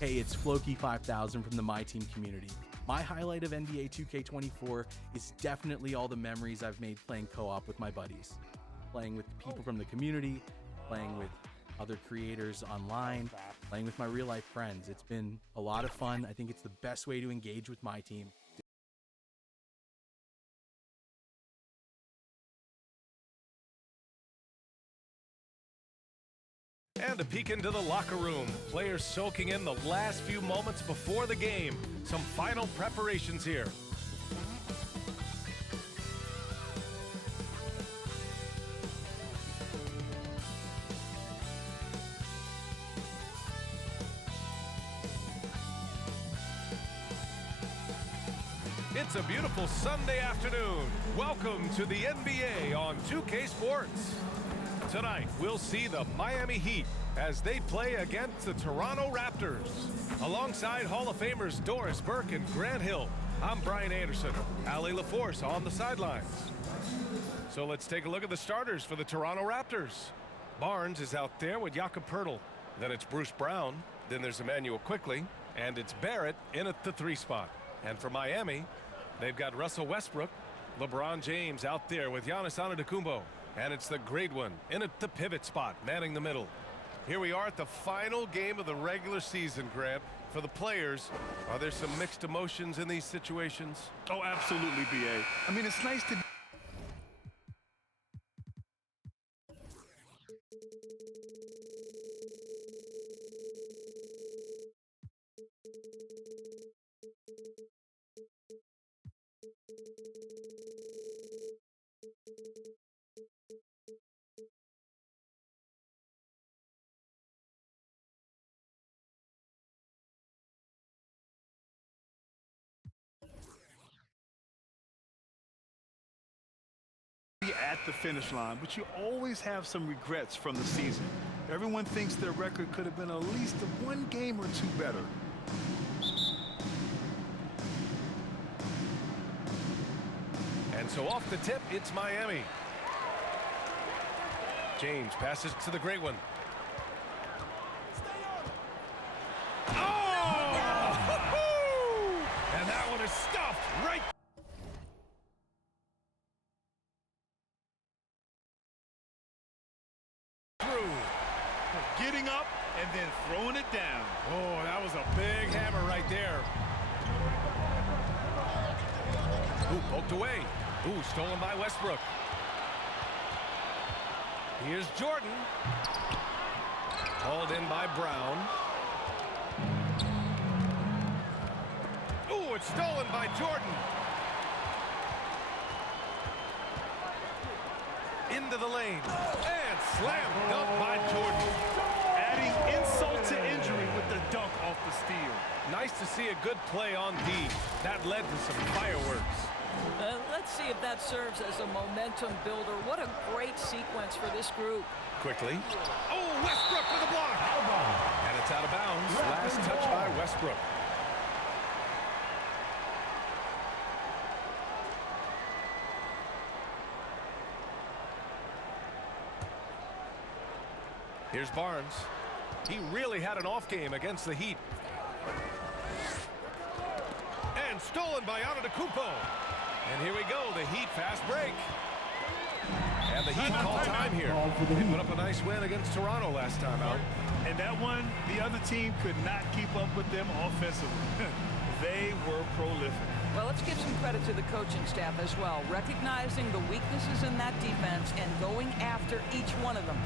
Hey, it's Floki5000 from the My Team community. My highlight of NBA 2K24 is definitely all the memories I've made playing co-op with my buddies. Playing with people from the community, playing with other creators online, playing with my real life friends. It's been a lot of fun. I think it's the best way to engage with my team. And a peek into the locker room. Players soaking in the last few moments before the game. Some final preparations here. It's a beautiful Sunday afternoon. Welcome to the NBA on 2K Sports. Tonight, we'll see the Miami Heat as they play against the Toronto Raptors. Alongside Hall of Famers Doris Burke and Grant Hill, I'm Brian Anderson. Ali LaForce on the sidelines. So let's take a look at the starters for the Toronto Raptors. Barnes is out there with Jakob Poeltl. Then it's Bruce Brown. Then there's Emmanuel Quickley. And it's Barrett in at the 3 spot. And for Miami, they've got Russell Westbrook, LeBron James out there with Giannis Antetokounmpo. And it's the great one in at the pivot spot, manning the middle. Here we are at the final game of the regular season, Grant. For the players, are there some mixed emotions in these situations? Oh, absolutely, B.A. I mean, it's nice to... at the finish line, but you always have some regrets from the season. Everyone thinks their record could have been at least one game or two better. And so off the tip, it's Miami. James passes to the great one. Oh! And that one is stuffed right through. Getting up and then throwing it down. Oh, that was a big hammer right there. Ooh, poked away. Ooh, stolen by Westbrook. Here's Jordan. Hauled in by Brown. Ooh, it's stolen by Jordan. Into the lane. And slam dunk by Jordan. Adding insult to injury with the dunk off the steal. Nice to see a good play on D. That led to some fireworks. Let's see if that serves as a momentum builder. What a great sequence for this group. Quickly. Oh, Westbrook with a block. And it's out of bounds. Last touch by Westbrook. Here's Barnes. He really had an off game against the Heat. And stolen by Antetokounmpo. And here we go, the Heat fast break. And the Heat call time here. They put up a nice win against Toronto last time out. And that one, the other team could not keep up with them offensively. They were prolific. Well, let's give some credit to the coaching staff as well, recognizing the weaknesses in that defense and going after each one of them.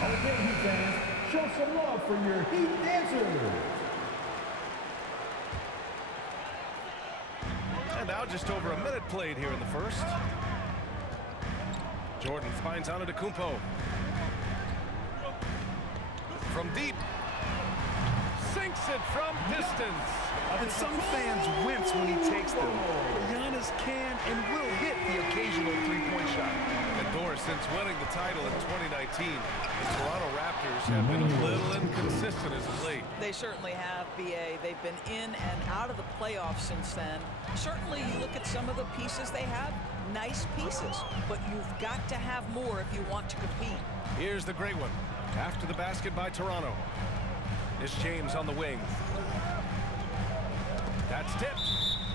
Okay, Heat fans, show some love for your Heat dancers. And now just over a minute played here in the first. Jordan finds Antetokounmpo. From deep. Sinks makes it from distance. And some fans wince when he takes them. Giannis can and will hit the occasional three-point shot. And Doris, since winning the title in 2019, the Toronto Raptors have been a little inconsistent as of late. They certainly have, BA. They've been in and out of the playoffs since then. Certainly, you look at some of the pieces they have, nice pieces, but you've got to have more if you want to compete. Here's the great one. After the basket by Toronto. It's James on the wing. That's tipped,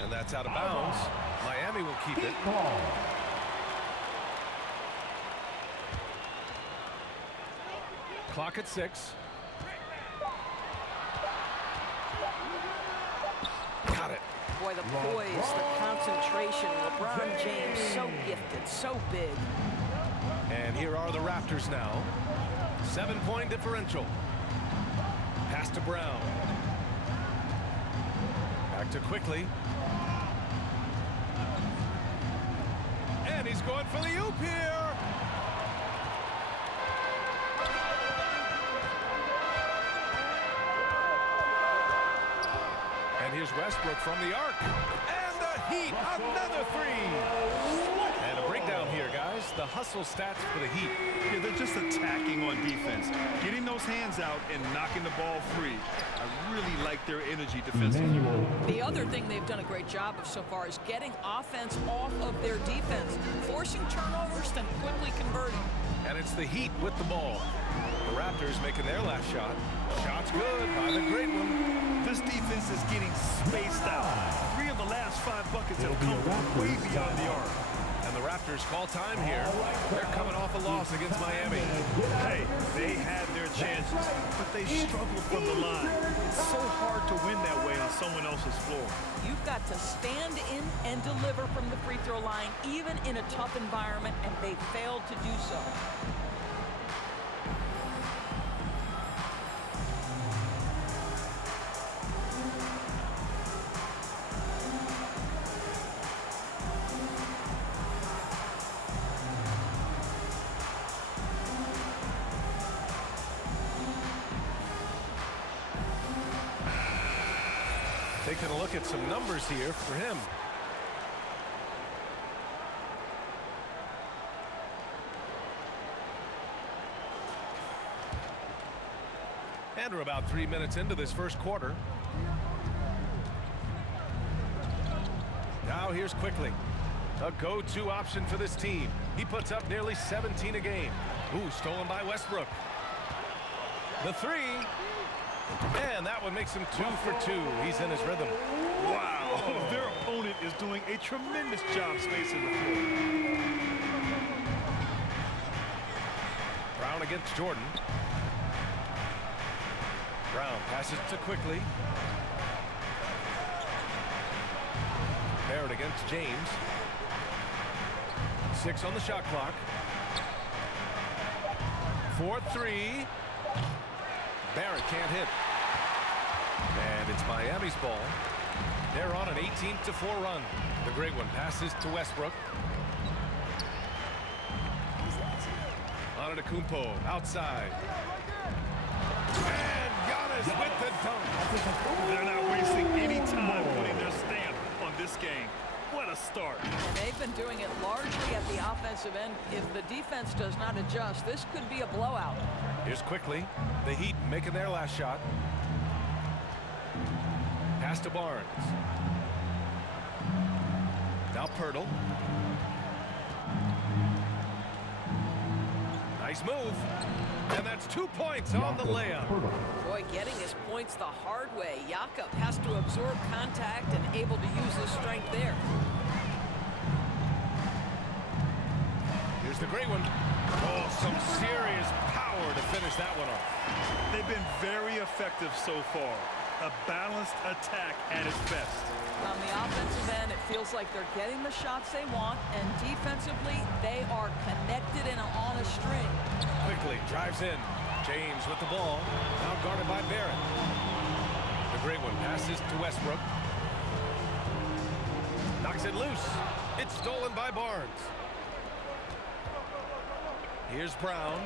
and that's out of bounds. Miami will keep it. Clock at 6. Got it. Boy, the poise, the concentration. LeBron James, so gifted, so big. And here are the Raptors now. 7-point differential. Pass to Brown. Back to Quickly. And he's going for the oop here. And here's Westbrook from the arc. And the Heat, another three. And a breakdown here, guys. The hustle stats for the Heat. Yeah, they're just attacking on defense. Getting those hands out and knocking the ball free. I really like their energy defensively. The other thing they've done a great job of so far is getting offense off of their defense, forcing turnovers, then quickly converting. And it's the Heat with the ball. The Raptors making their last shot. Shot's good by the great one. This defense is getting spaced out. 3 of the last 5 buckets have come way beyond the arc. And the Raptors call time here. They're coming off a loss against Miami. Hey, they had their chances, but they struggled from the line. It's so hard to win that way on someone else's floor. You've got to stand in and deliver from the free throw line, even in a tough environment, and they failed to do so. Taking a look at some numbers here for him. And we're about 3 minutes into this first quarter. Now here's Quickly. A go-to option for this team. He puts up nearly 17 a game. Ooh, stolen by Westbrook. The three. And that one makes him 2 for 2. He's in his rhythm. Wow, their opponent is doing a tremendous job spacing the floor. Brown against Jordan. Brown passes to Quickly. Barrett against James. 6 on the shot clock. 4-3. Barrett can't hit. And it's Miami's ball. They're on an 18-4 run. The great one passes to Westbrook. Antetokounmpo outside. And Giannis with the dunk. They're not wasting any time putting their stamp on this game. What a start. And they've been doing it largely at the offensive end. If the defense does not adjust, this could be a blowout. Here's Quickly. The Heat making their last shot. Pass to Barnes. Now Pirtle. Nice move. And that's 2 points on the layup. Boy, getting his points the hard way. Jakob has to absorb contact and able to use his strength there. Here's the great one. Oh, some serious power to finish that one off. They've been very effective so far. A balanced attack at its best. On the offensive end, it feels like they're getting the shots they want, and defensively, they are connected and on a string. Quickly drives in. James with the ball. Now guarded by Barrett. The great one passes to Westbrook. Knocks it loose. It's stolen by Barnes. Here's Brown.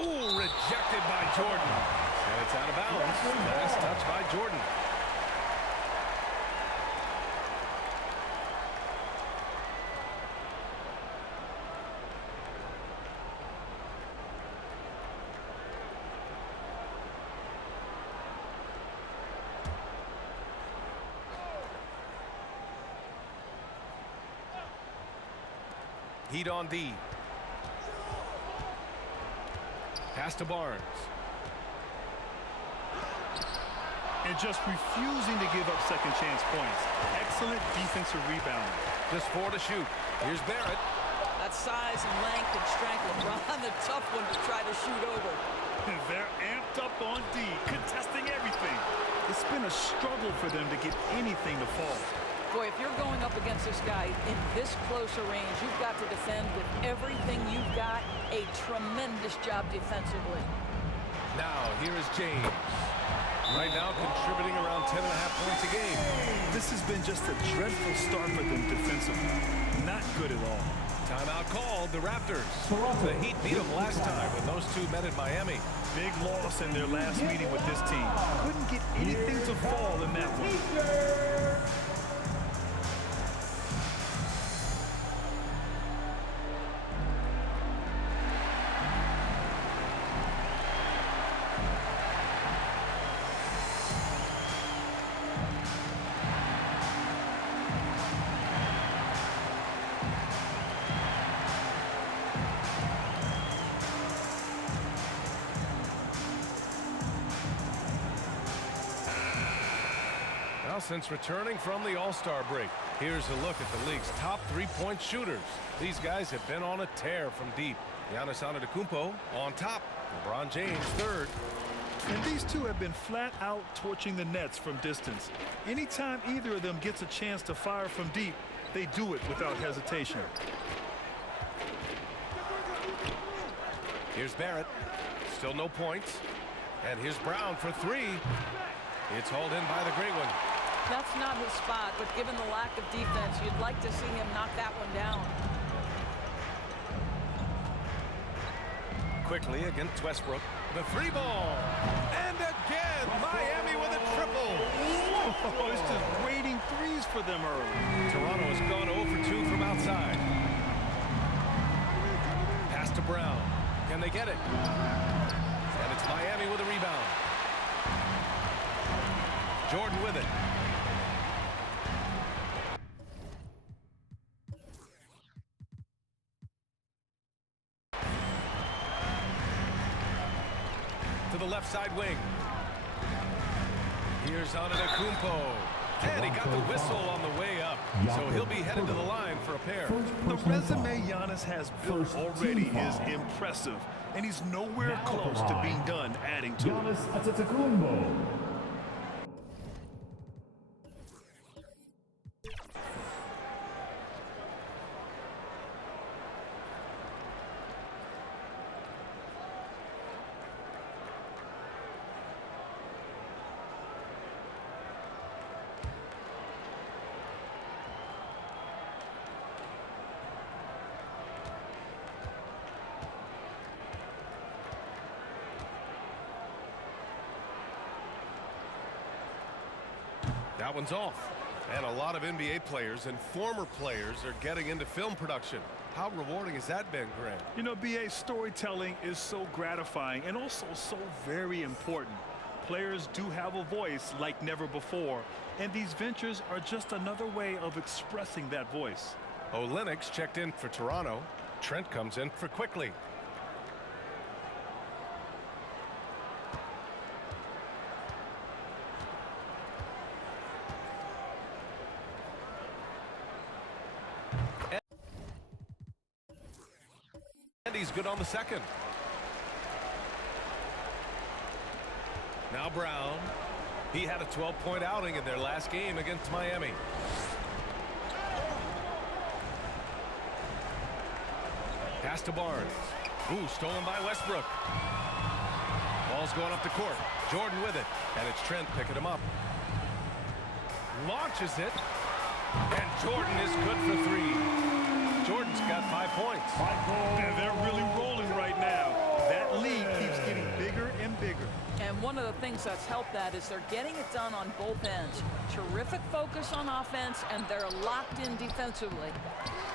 Ooh, rejected by Jordan. And it's out of bounds. Nice touch by Jordan. Heat on D. Pass to Barnes. And just refusing to give up second chance points. Excellent defensive rebounding. Just 4 to shoot. Here's Barrett. That size and length and strength, LeBron, the tough one to try to shoot over. And they're amped up on D, contesting everything. It's been a struggle for them to get anything to fall. Boy, if you're going up against this guy in this closer range, you've got to defend with everything you've got. A tremendous job defensively. Now, here is James. Right now, contributing around 10.5 points a game. This has been just a dreadful start for them defensively. Not good at all. Timeout called, the Raptors. The Heat beat them last time when those two met in Miami. Big loss in their last meeting with this team. Couldn't get anything to fall in that one. Now, since returning from the All-Star break, here's a look at the league's top three-point shooters. These guys have been on a tear from deep. Giannis Antetokounmpo on top. LeBron James third. And these two have been flat out torching the Nets from distance. Anytime either of them gets a chance to fire from deep, they do it without hesitation. Here's Barrett. Still no points. And here's Brown for three. It's hauled in by the Great One. That's not his spot, but given the lack of defense, you'd like to see him knock that one down. Quickly against Westbrook. The three ball. And again, Miami with a triple. Oh, it's just waiting threes for them early. Toronto has gone 0 for 2 from outside. Pass to Brown. Can they get it? And it's Miami with a rebound. Jordan with it. To the left side wing. Here's Antetokounmpo. And he got the whistle on the way up. So he'll be headed to the line for a pair. The resume Giannis has built already is impressive. And he's nowhere close to being done adding to it. Antetokounmpo. That one's off. And a lot of NBA players and former players are getting into film production. How rewarding has that been, Graham? You know, BA, storytelling is so gratifying and also so very important. Players do have a voice like never before, and these ventures are just another way of expressing that voice. Olynyk checked in for Toronto. Trent comes in for Quickly. And he's good on the second. Now Brown. He had a 12-point outing in their last game against Miami. Pass to Barnes. Ooh, stolen by Westbrook. Ball's going up the court. Jordan with it. And it's Trent picking him up. Launches it. And Jordan is good for three. Jordan's got 5 points. And they're really rolling right now. That that lead keeps getting bigger and bigger. And one of the things that's helped that is they're getting it done on both ends. Terrific focus on offense, and they're locked in defensively.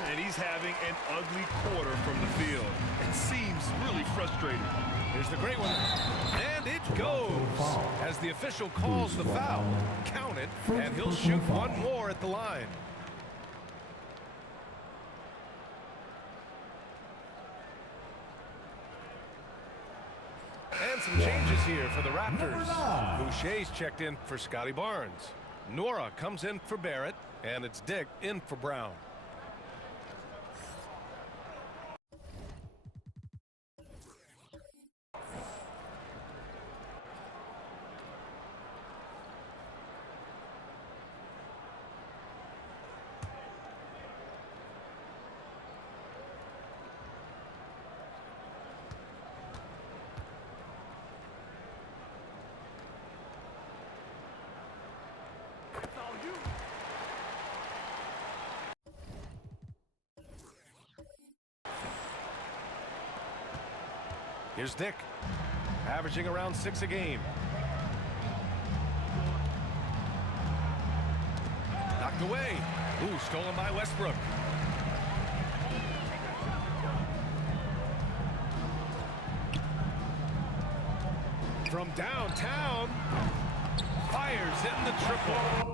And he's having an ugly quarter from the field. It seems really frustrating. Here's the great one. And it goes. As the official calls the foul, count it, and he'll shoot one more at the line. And some changes here for the Raptors. Boucher's checked in for Scotty Barnes. Nora comes in for Barrett, and it's Dick in for Brown. Here's Dick, averaging around 6 a game. Knocked away. Ooh, stolen by Westbrook. From downtown, fires hitting the triple.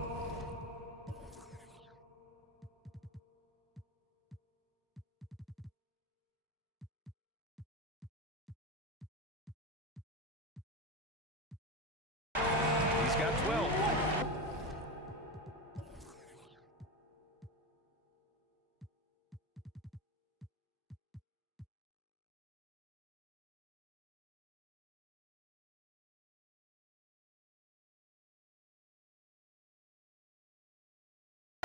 He's got 12.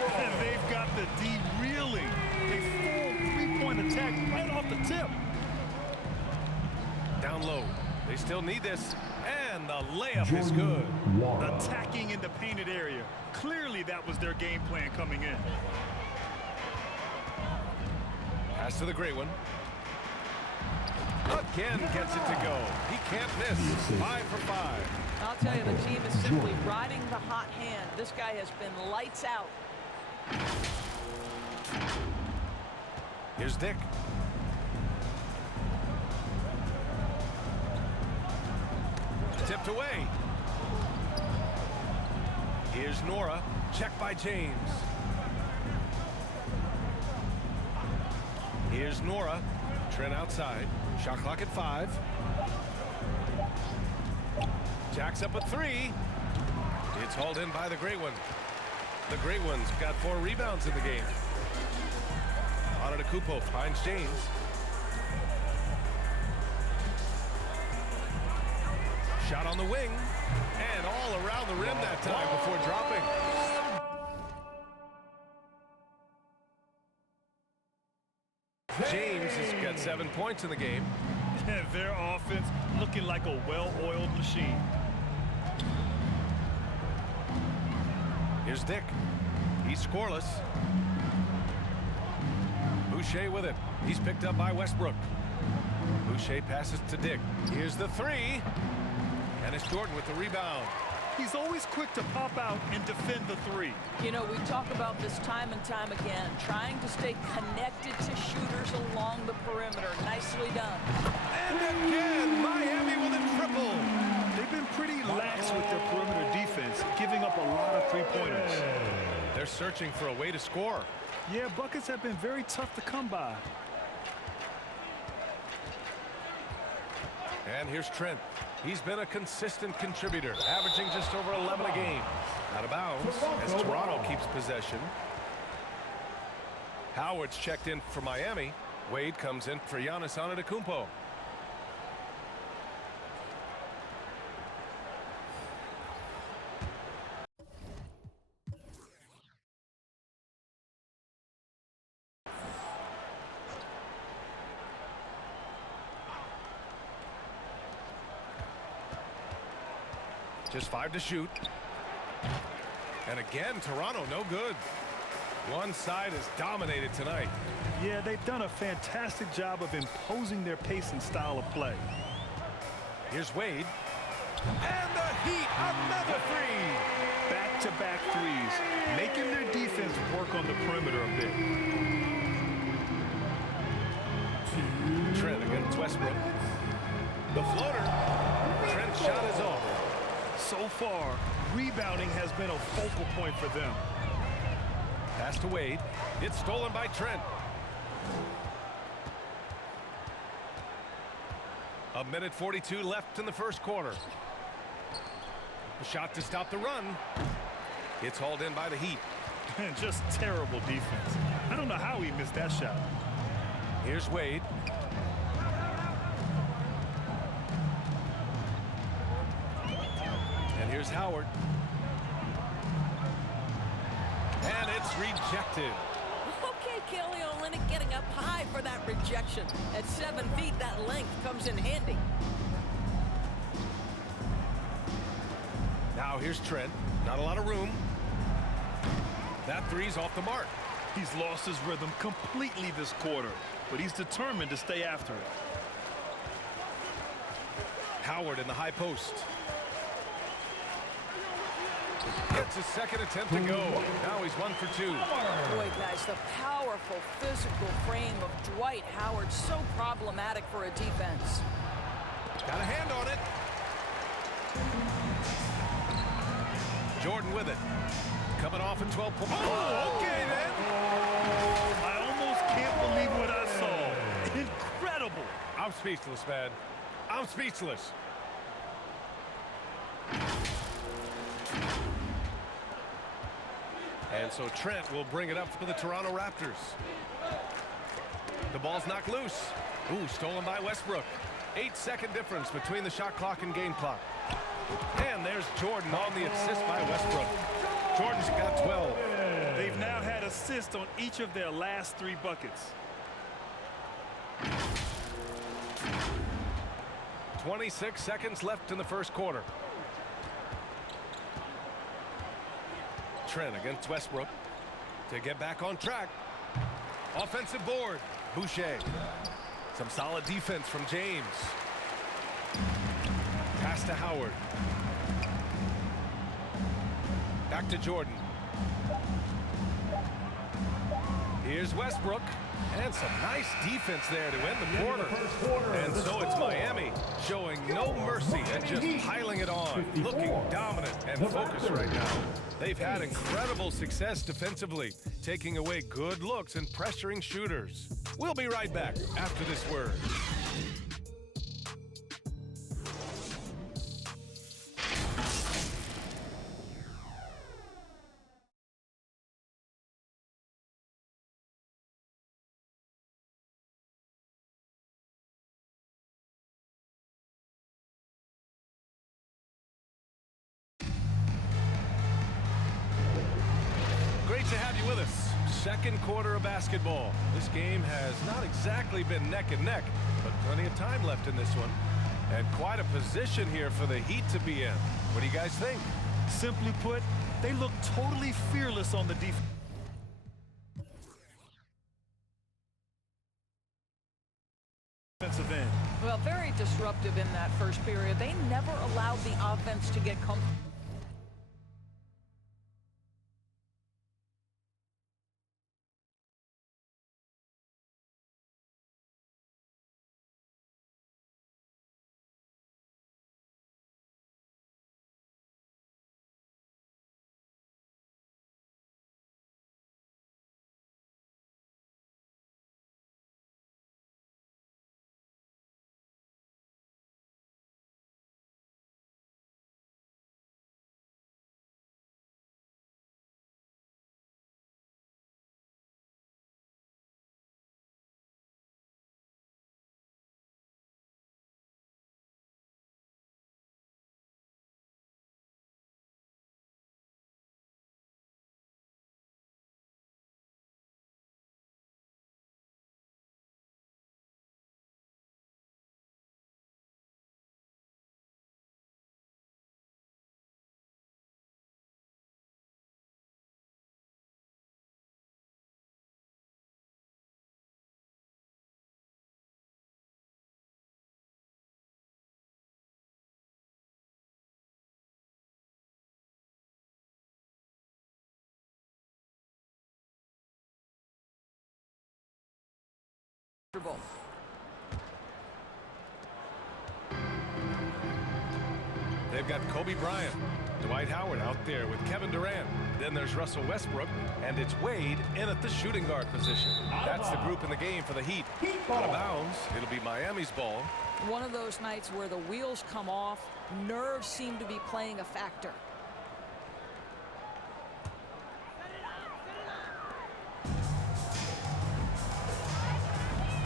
And they've got the D reeling. A full three-point attack right off the tip. Down low. They still need this. And the layup is good. Attacking in the painted area. Clearly that was their game plan coming in. Pass to the great one. Again gets it to go. He can't miss. 5 for 5. I'll tell you, the team is simply riding the hot hand. This guy has been lights out. Here's Dick. Tipped away. Here's Nora. Checked by James. Here's Nora. Trent outside. Shot clock at 5. Jacks up a 3. It's hauled in by the great one. The great one's got 4 rebounds in the game. Antetokounmpo finds James. Shot on the wing, and all around the rim that time before dropping. James has got 7 points in the game. And their offense looking like a well-oiled machine. Here's Dick. He's scoreless. Boucher with it. He's picked up by Westbrook. Boucher passes to Dick. Here's the 3. And it's Jordan with the rebound. He's always quick to pop out and defend the 3. You know, we talk about this time and time again, trying to stay connected to shooters along the perimeter. Nicely done. And again, Miami with a triple. They've been pretty lax with their perimeter defense, giving up a lot of three-pointers. They're searching for a way to score. Yeah, buckets have been very tough to come by. And here's Trent. He's been a consistent contributor, averaging just over 11 a game. Out of bounds as Toronto keeps possession. Howard's checked in for Miami. Wade comes in for Giannis Antetokounmpo. Just 5 to shoot. And again, Toronto no good. One side is dominated tonight. Yeah, they've done a fantastic job of imposing their pace and style of play. Here's Wade. And the Heat, another three. Back-to-back threes, making their defense work on the perimeter a bit. Trent against Westbrook. The floater. Trent's shot is off. So far, rebounding has been a focal point for them. Pass to Wade. It's stolen by Trent. A minute 42 left in the first quarter. A shot to stop the run. It's hauled in by the Heat. Just terrible defense. I don't know how he missed that shot. Here's Wade. And here's Howard. And it's rejected. Okay, Kelly Olynyk getting up high for that rejection. At 7 feet, that length comes in handy. Now here's Trent. Not a lot of room. That three's off the mark. He's lost his rhythm completely this quarter, but he's determined to stay after it. Howard in the high post. Gets his second attempt to go. Now he's 1 for 2. Boy, guys, the powerful physical frame of Dwight Howard, so problematic for a defense. Got a hand on it. Jordan with it. Coming off at 12 points. Oh, okay then. I almost can't believe what I saw. Incredible. I'm speechless, man. I'm speechless. And so Trent will bring it up for the Toronto Raptors. The ball's knocked loose. Ooh, stolen by Westbrook. 8-second difference between the shot clock and game clock. And there's Jordan on the assist by Westbrook. Jordan's got 12. They've now had assists on each of their last 3 buckets. 26 seconds left in the first quarter. Trent against Westbrook to get back on track. Offensive board. Boucher. Some solid defense from James. Pass to Howard. Back to Jordan. Here's Westbrook. And some nice defense there to end the quarter. And so it's Miami showing no mercy and just piling it on. Looking dominant and focused right now. They've had incredible success defensively, taking away good looks and pressuring shooters. We'll be right back after this word. To have you with us. Second quarter of basketball. This game has not exactly been neck and neck, but plenty of time left in this one. And quite a position here for the Heat to be in. What do you guys think? Simply put, they look totally fearless on the defense. Defensive end. Well, very disruptive in that first period. They never allowed the offense to get comfortable. comfortable. They've got Kobe Bryant, Dwight Howard out there with Kevin Durant. Then there's Russell Westbrook, and it's Wade in at the shooting guard position. That's the group in the game for the Heat. Out of bounds, it'll be Miami's ball. One of those nights where the wheels come off, nerves seem to be playing a factor.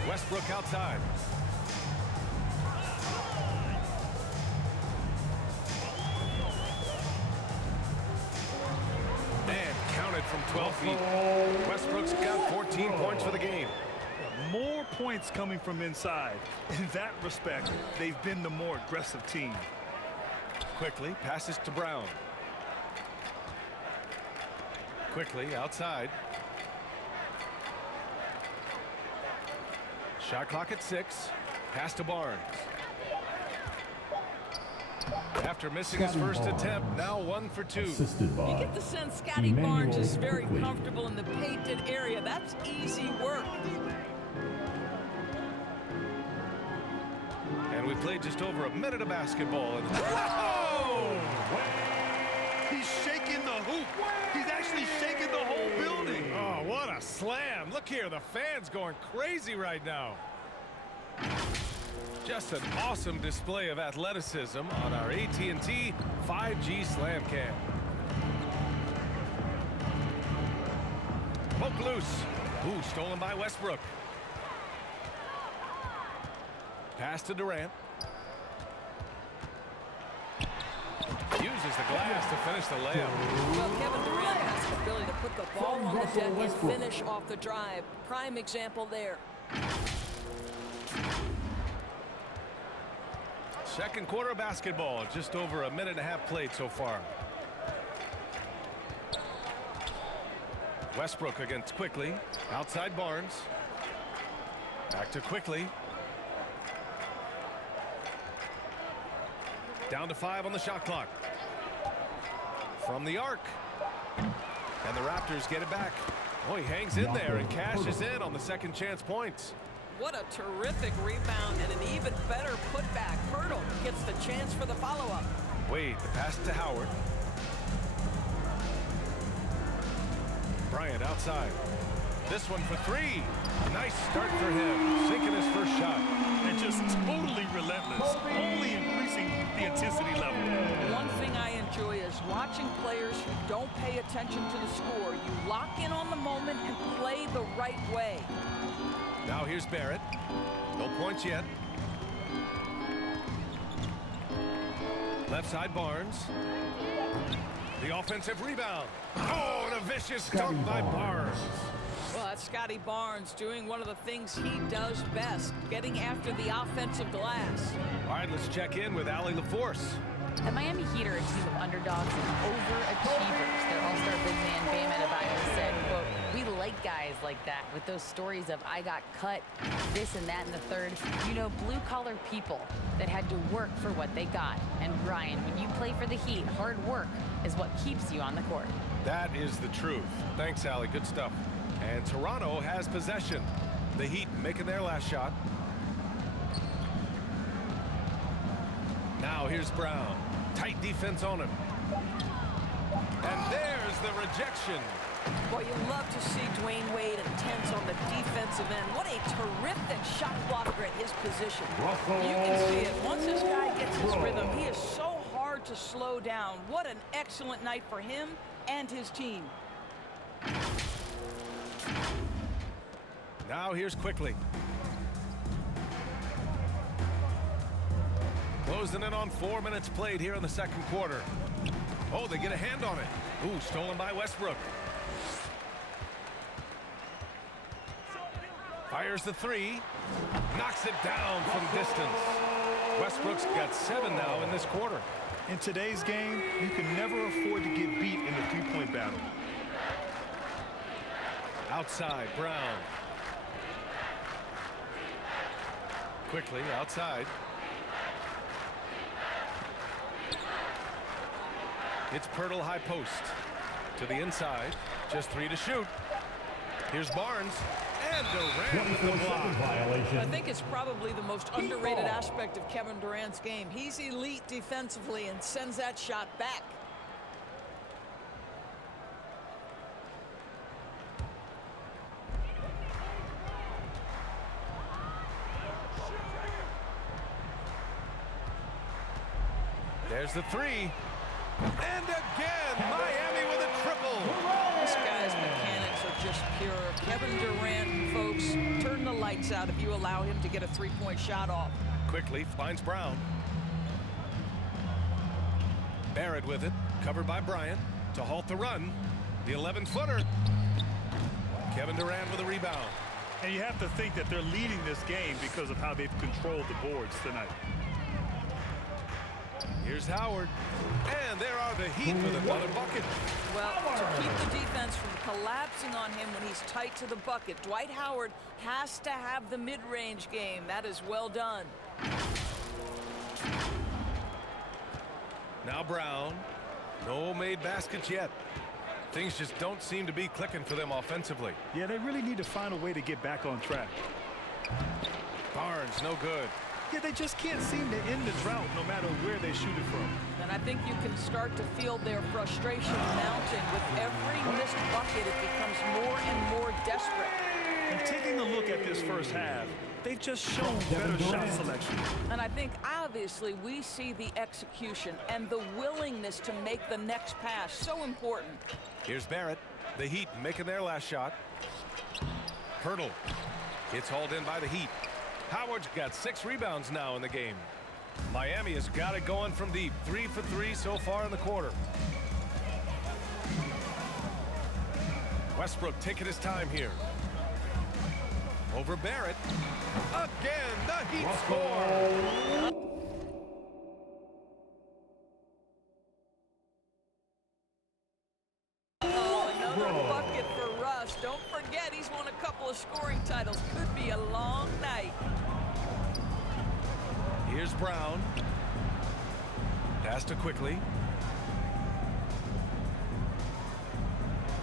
Westbrook outside. And counted from 12 feet. Westbrook's got 14 points for the game. More points coming from inside. In that respect, they've been the more aggressive team. Quickly passes to Brown. Quickly outside. Shot clock at 6. Pass to Barnes. After missing his first attempt, now 1 for 2. You get the sense Scotty Barnes is very comfortable in the painted area. That's easy work. And we played just over a minute of basketball. And oh! He's shaking the hoop. He's actually shaking the whole building. Oh, what a slam. Look here, the fans going crazy right now. Just an awesome display of athleticism on our AT&T 5G Slam Cam. Poke loose. Ooh, stolen by Westbrook. Pass to Durant. Uses the glass to finish the layup. Well, Kevin Durant has the ability to put the ball on the deck and finish off the drive. Prime example there. Second quarter of basketball, just over a minute and a half played so far. Westbrook against Quickly. Outside Barnes. Back to Quickly. Down to 5 on the shot clock. From the arc. And the Raptors get it back. Oh, he hangs in there and cashes in on the second chance points. What a terrific rebound and an even better putback. Hurdle gets the chance for the follow-up. Wade, the pass to Howard. Bryant outside. This one for 3. Nice start for him. Sinking his first shot. And just totally relentless. Only increasing the intensity level. One thing I enjoy is watching players who don't pay attention to the score. You lock in on the moment and play the right way. Now here's Barrett. No points yet. Left side Barnes. The offensive rebound. Oh, and a vicious dunk by Barnes. Well, that's Scotty Barnes doing one of the things he does best, getting after the offensive glass. All right, let's check in with Allie LaForce. The Miami Heat are a team of underdogs and overachievers. Their all-star big man Bam Adebayo said, quote, "We like guys like that with those stories of I got cut, this and that and the third. You know, blue-collar people that had to work for what they got. And Ryan, when you play for the Heat, hard work is what keeps you on the court." That is the truth. Thanks, Allie. Good stuff. And Toronto has possession. The Heat making their last shot. Now here's Brown. Tight defense on him. And there's the rejection. Well, you love to see Dwayne Wade intense on the defensive end. What a terrific shot blocker at his position. You can see it. Once this guy gets his rhythm, he is so hard to slow down. What an excellent night for him and his team. Now here's Quickly. Closing in on 4 minutes played here in the second quarter. Oh, they get a hand on it. Ooh, stolen by Westbrook. Fires the 3. Knocks it down from distance. Westbrook's got 7 now in this quarter. In today's game, you can never afford to get beat in the three-point battle. Outside, Brown. Quickly outside. It's Pirtle high post. To the inside. Just 3 to shoot. Here's Barnes. And Durant with the block. Violation. I think it's probably the most underrated aspect of Kevin Durant's game. He's elite defensively and sends that shot back. There's the three. And again, Miami with a triple. This guy's mechanics are just pure. Kevin Durant, folks, turn the lights out if you allow him to get a three-point shot off. Quickly finds Brown. Barrett with it, covered by Bryant to halt the run. The 11-footer. Kevin Durant with a rebound. And you have to think that they're leading this game because of how they've controlled the boards tonight. Here's Howard. And there are the Heat with another bucket. Well, to keep the defense from collapsing on him when he's tight to the bucket, Dwight Howard has to have the mid-range game. That is well done. Now Brown. No made baskets yet. Things just don't seem to be clicking for them offensively. Yeah, they really need to find a way to get back on track. Barnes, no good. Yeah, they just can't seem to end the drought no matter where they shoot it from. And I think you can start to feel their frustration mounting. With every missed bucket, it becomes more and more desperate. And taking a look at this first half, they've just shown better shot selection. And I think, obviously, we see the execution and the willingness to make the next pass so important. Here's Barrett. The Heat making their last shot. Hurdle. It's hauled in by the Heat. Howard's got 6 rebounds now in the game. Miami has got it going from deep. 3 for 3 so far in the quarter. Westbrook taking his time here. Over Barrett. Again, the Heat score. Another bucket for Russ. Don't forget, he's won a couple of scoring titles. Could be a long night. Here's Brown. Pass to Quickly.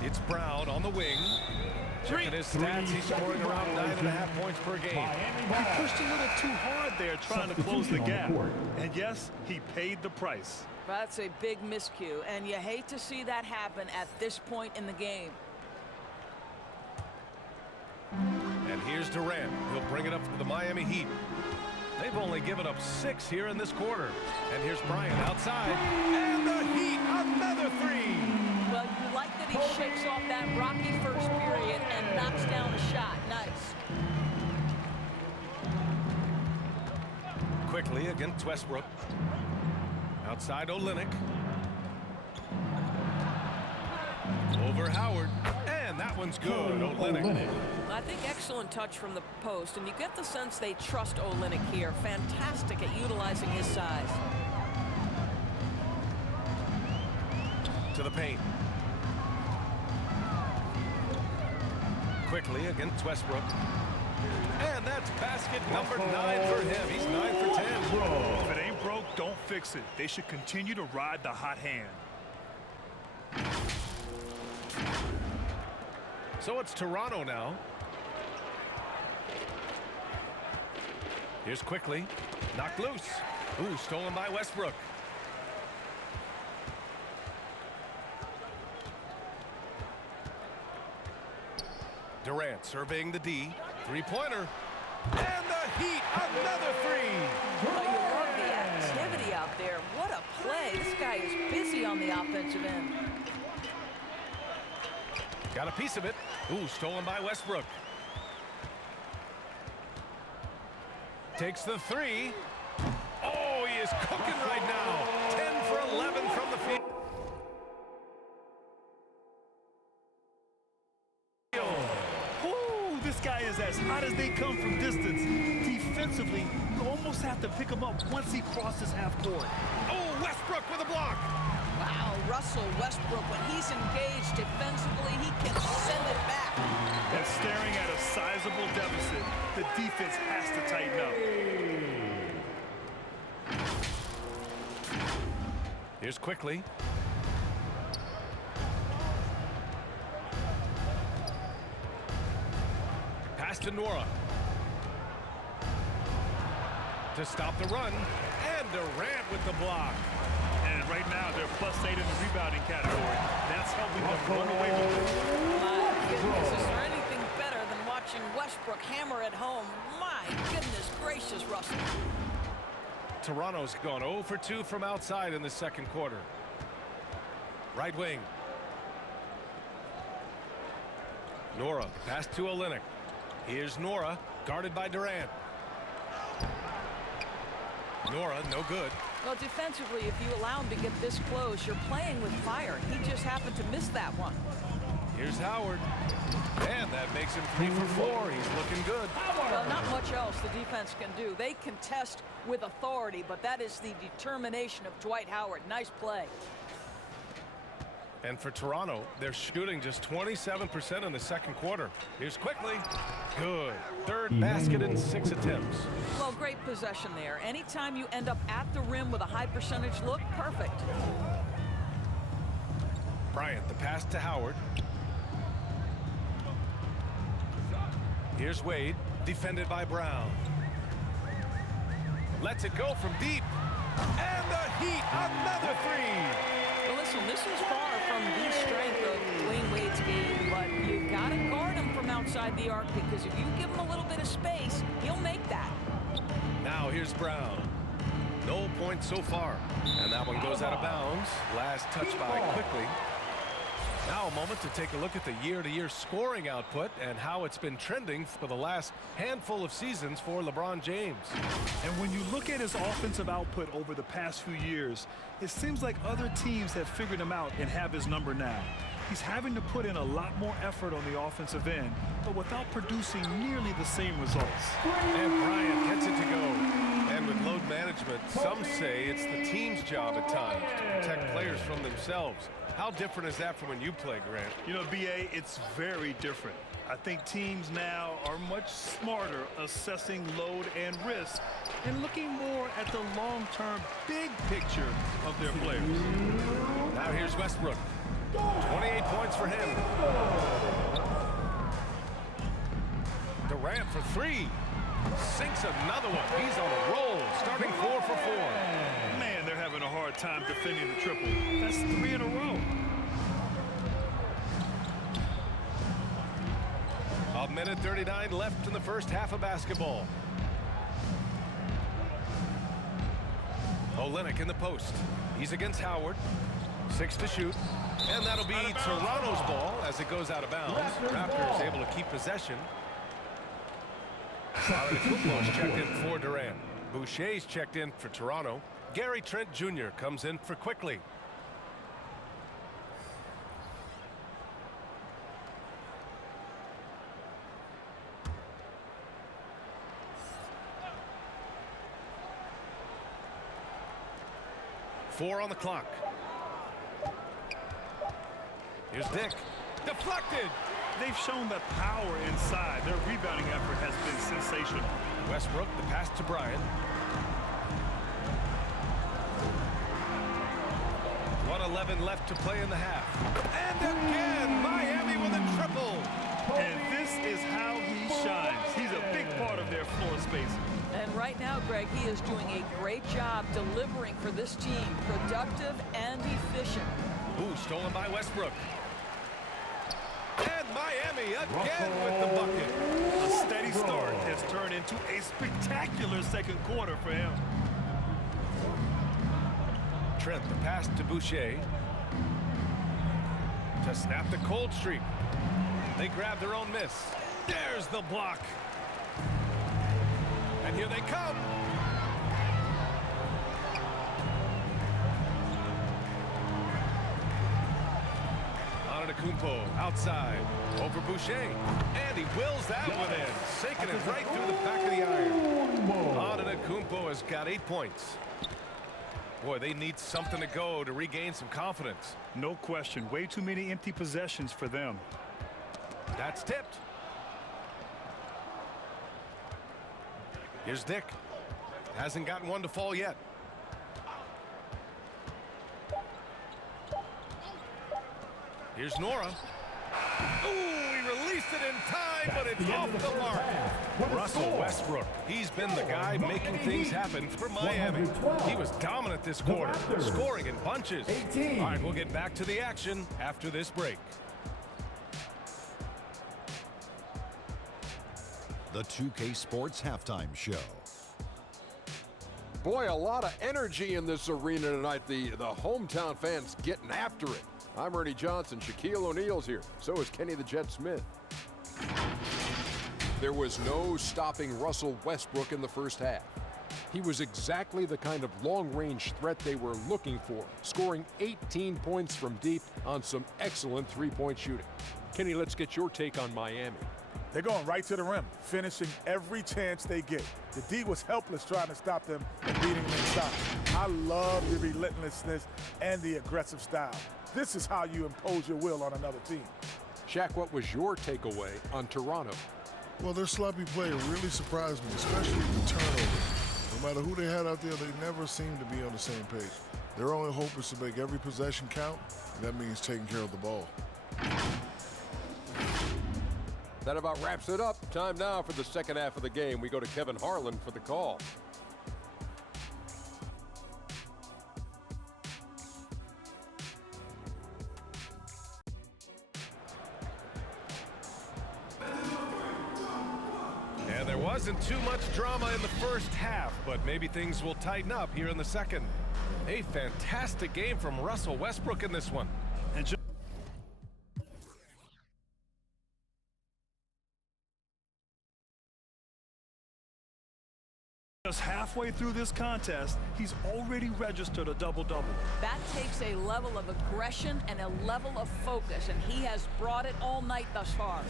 It's Brown on the wing. Checking his stats, he's scoring around 9.5 points per game. He pushed a little too hard there trying to close the gap. And yes, he paid the price. That's a big miscue, and you hate to see that happen at this point in the game. And here's Durant. He'll bring it up for the Miami Heat. They've only given up 6 here in this quarter. And here's Bryant outside. And the Heat, another 3. Well, you like that he shakes off that rocky first period and knocks down a shot. Nice. Quickly against Westbrook. Outside Olynyk. Over Howard. And that one's good. Olynyk. I think excellent touch from the post, and you get the sense they trust Olynyk here. Fantastic at utilizing his size. To the paint. Quickly against Westbrook. And that's basket number 9 for him. He's 9 for 10. If it ain't broke, don't fix it. They should continue to ride the hot hand. So it's Toronto now. Here's Quickly. Knocked loose. Ooh, stolen by Westbrook. Durant surveying the D. 3-pointer. And the Heat, another 3. Oh, you love the activity out there. What a play. This guy is busy on the offensive end. Got a piece of it. Ooh, stolen by Westbrook. Takes the 3. Oh, he is cooking right now. 10 for 11 from the field. Ooh, this guy is as hot as they come from distance. Defensively, you almost have to pick him up once he crosses half court. Oh, Westbrook with a block. Wow, Russell Westbrook, when he's engaged defensively, he can send it back. And staring at a sizable deficit, the defense has to tighten up. Here's Quickly. pass to Nora. To stop the run. And Durant with the block. And right now, they're +8 in the rebounding category. That's helping them run away with it. My goodness, is there anything better than watching Westbrook hammer at home? My goodness gracious, Russell. Toronto's gone 0 for 2 from outside in the second quarter. Right wing. Nora, pass to Olynyk. Here's Nora, guarded by Durant. Nora, no good. Well, defensively, if you allow him to get this close, you're playing with fire. He just happened to miss that one. Here's Howard. And that makes him 3 for 4. He's looking good. Well, not much else the defense can do. They contest with authority, but that is the determination of Dwight Howard. Nice play. And for Toronto, they're shooting just 27% in the second quarter. Here's quickly. Good. Third basket in 6 attempts. Well, great possession there. Anytime you end up at the rim with a high percentage look, perfect. Bryant, the pass to Howard. Here's Wade, defended by Brown. Lets it go from deep. And the Heat, another 3. Well, listen, this is far from the strength of Dwayne Wade's game, but you got to guard him from outside the arc, because if you give him a little bit of space, he'll make that. Now here's Brown. No points so far. And that one goes out of bounds. Last touch by quickly. Now a moment to take a look at the year-to-year scoring output and how it's been trending for the last handful of seasons for LeBron James. And when you look at his offensive output over the past few years, it seems like other teams have figured him out and have his number now. He's having to put in a lot more effort on the offensive end, but without producing nearly the same results. And Bryant gets it to go. And with load management, some say it's the team's job at times to protect players from themselves. How different is that from when you play, Grant? You know, B.A., it's very different. I think teams now are much smarter assessing load and risk and looking more at the long-term big picture of their players. Now here's Westbrook. 28 points for him. Durant for 3. Sinks another one. He's on a roll, starting 4 for 4. Man, they're having a hard time defending the triple. That's 3 in a row. A minute 39 left in the first half of basketball. Olynyk in the post. He's against Howard. 6 to shoot. And that'll be Toronto's ball as it goes out of bounds. Raptors able to keep possession. Antetokounmpo's checked in for Durant. Boucher's checked in for Toronto. Gary Trent Jr. comes in for Quickly. Four on the clock. Here's Dick. Deflected. They've shown the power inside. Their rebounding effort has been sensational. Westbrook, the pass to Bryant. 1:11 left to play in the half. And again, Miami with a triple. And this is how he shines. He's a big part of their floor space. And right now, Greg, he is doing a great job delivering for this team. Productive and efficient. Ooh, stolen by Westbrook. And Miami again with the bucket. A steady start has turned into a spectacular second quarter for him. Trent, the pass to Boucher. To snap the cold streak. They grab their own miss. There's the block. And here they come. Antetokounmpo outside over Boucher. And he wills that one in. Sinking it right through the back of the iron. Antetokounmpo has got 8 points. Boy, they need something to go to regain some confidence. No question. Way too many empty possessions for them. That's tipped. Here's Dick. Hasn't gotten one to fall yet. Here's Nora. Ooh, he released it in time, but it's off the mark. Russell Westbrook, he's been the guy making things happen for Miami. He was dominant this quarter, scoring in bunches. All right, we'll get back to the action after this break. The 2K Sports Halftime Show. Boy, a lot of energy in this arena tonight. The hometown fans getting after it. I'm Ernie Johnson. Shaquille O'Neal's here. So is Kenny the Jet Smith. There was no stopping Russell Westbrook in the first half. He was exactly the kind of long-range threat they were looking for, scoring 18 points from deep on some excellent three-point shooting. Kenny, let's get your take on Miami. They're going right to the rim, finishing every chance they get. The D was helpless trying to stop them and beating them inside. I love the relentlessness and the aggressive style. This is how you impose your will on another team. Shaq, what was your takeaway on Toronto? Well, their sloppy play really surprised me, especially the turnovers. No matter who they had out there, they never seemed to be on the same page. Their only hope is to make every possession count, and that means taking care of the ball. That about wraps it up. Time now for the second half of the game. We go to Kevin Harlan for the call. And there wasn't too much drama in the first half, but maybe things will tighten up here in the second. A fantastic game from Russell Westbrook in this one. And just halfway through this contest, he's already registered a double-double. That takes a level of aggression and a level of focus, and he has brought it all night thus far.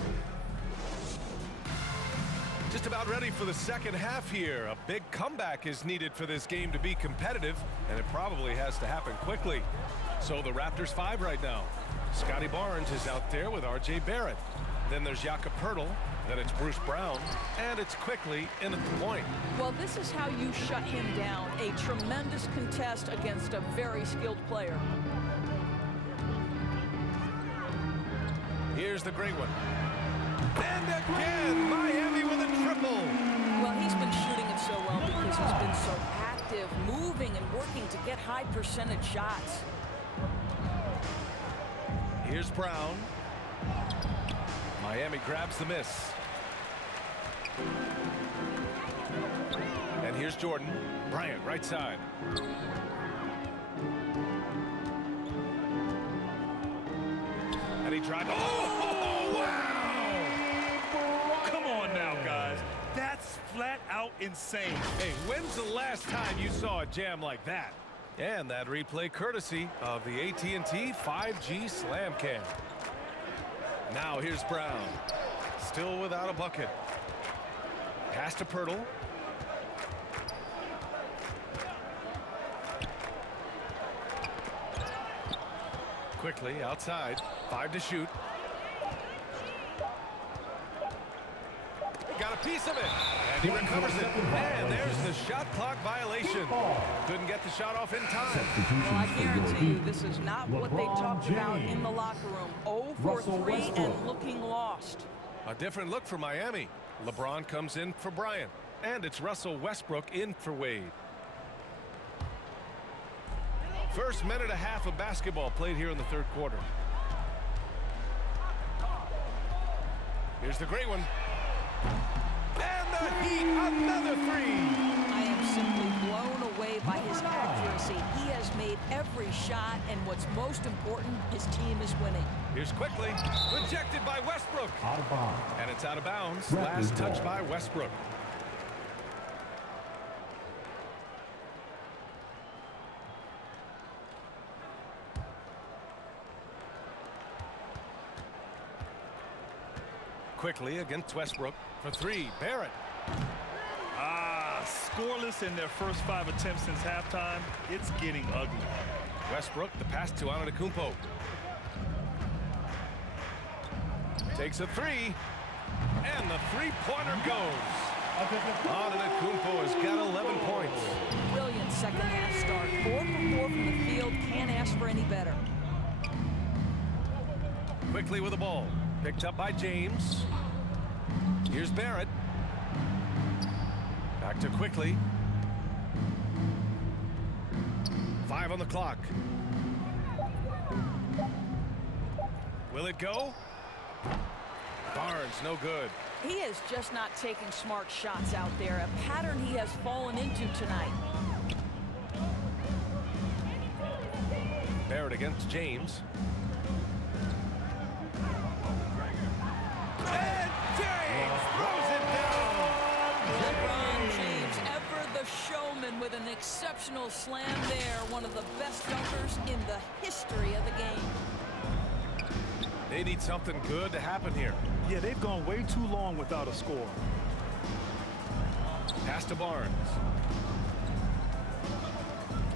Just about ready for the second half here. A big comeback is needed for this game to be competitive, and it probably has to happen quickly. So the Raptors 5 right now. Scotty Barnes is out there with R.J. Barrett. Then there's Jakob Poeltl. Then it's Bruce Brown, and it's quickly in at the point. Well, this is how you shut him down. A tremendous contest against a very skilled player. Here's the great one. And again, Miami with a triple. Well, he's been shooting it so well because he's been so active, moving and working to get high percentage shots. Here's Brown. Miami grabs the miss. And here's Jordan. Bryant, right side. And he drives. Oh, wow! Come on now, guys. That's flat out insane. Hey, when's the last time you saw a jam like that? And that replay courtesy of the AT&T 5G Slam Cam. Now here's Brown. Still without a bucket. Pass to Poeltl. Quickly outside. 5 to shoot. Got a piece of it. And he recovers it. And there's the shot clock violation. Couldn't get the shot off in time. Well, I guarantee you this is not what they talked about in the locker room. 0 for 3 and looking lost. A different look for Miami. LeBron comes in for Bryant. And it's Russell Westbrook in for Wade. First minute and a half of basketball played here in the third quarter. Here's the great one. And the Heat, another three. I am simply blown away by his accuracy. He has made every shot, and what's most important, his team is winning. Here's quickly. Rejected by Westbrook. Out of bounds. And it's out of bounds. Last touch by Westbrook. Quickly against Westbrook for 3. Barrett. Scoreless in their first 5 attempts since halftime. It's getting ugly. Westbrook, the pass to Antetokounmpo. Takes a 3. And the three-pointer goes. Antetokounmpo has got 11 points. Brilliant second half start. 4 for 4 from the field. Can't ask for any better. quickly with the ball. Picked up by James. Here's Barrett. Back to quickly. 5 on the clock. Will it go? Barnes, no good. He is just not taking smart shots out there, a pattern he has fallen into tonight. Barrett against James. And James throws it down. LeBron James, ever the showman, with an exceptional slam there. One of the best dunkers in the history of the game. They need something good to happen here. Yeah, they've gone way too long without a score. Pass to Barnes.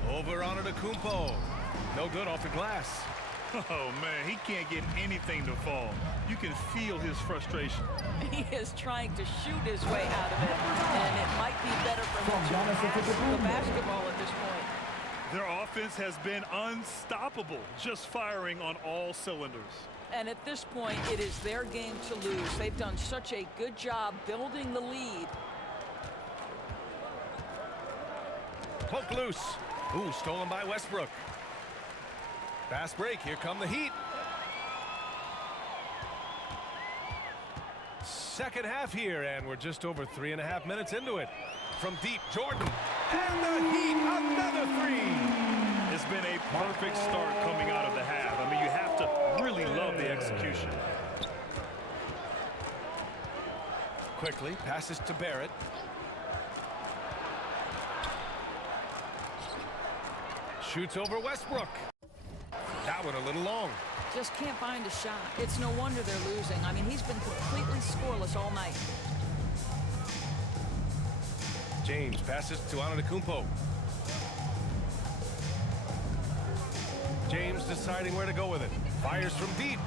Over on Antetokounmpo. No good off the glass. Oh, man, he can't get anything to fall. You can feel his frustration. He is trying to shoot his way out of it, and it might be better for him to pass the basketball at this point. Their offense has been unstoppable, just firing on all cylinders. And at this point, it is their game to lose. They've done such a good job building the lead. Poke loose. Ooh, stolen by Westbrook. Fast break. Here come the Heat. Second half here, and we're just over 3.5 minutes into it. From deep, Jordan. And the Heat, another three. It's been a perfect start coming out of the half. I mean, you have to really love the execution. Quickly, passes to Barrett. Shoots over Westbrook. That one a little long. Just can't find a shot. It's no wonder they're losing. I mean, he's been completely scoreless all night. James passes to Antetokounmpo. James deciding where to go with it. Fires from deep.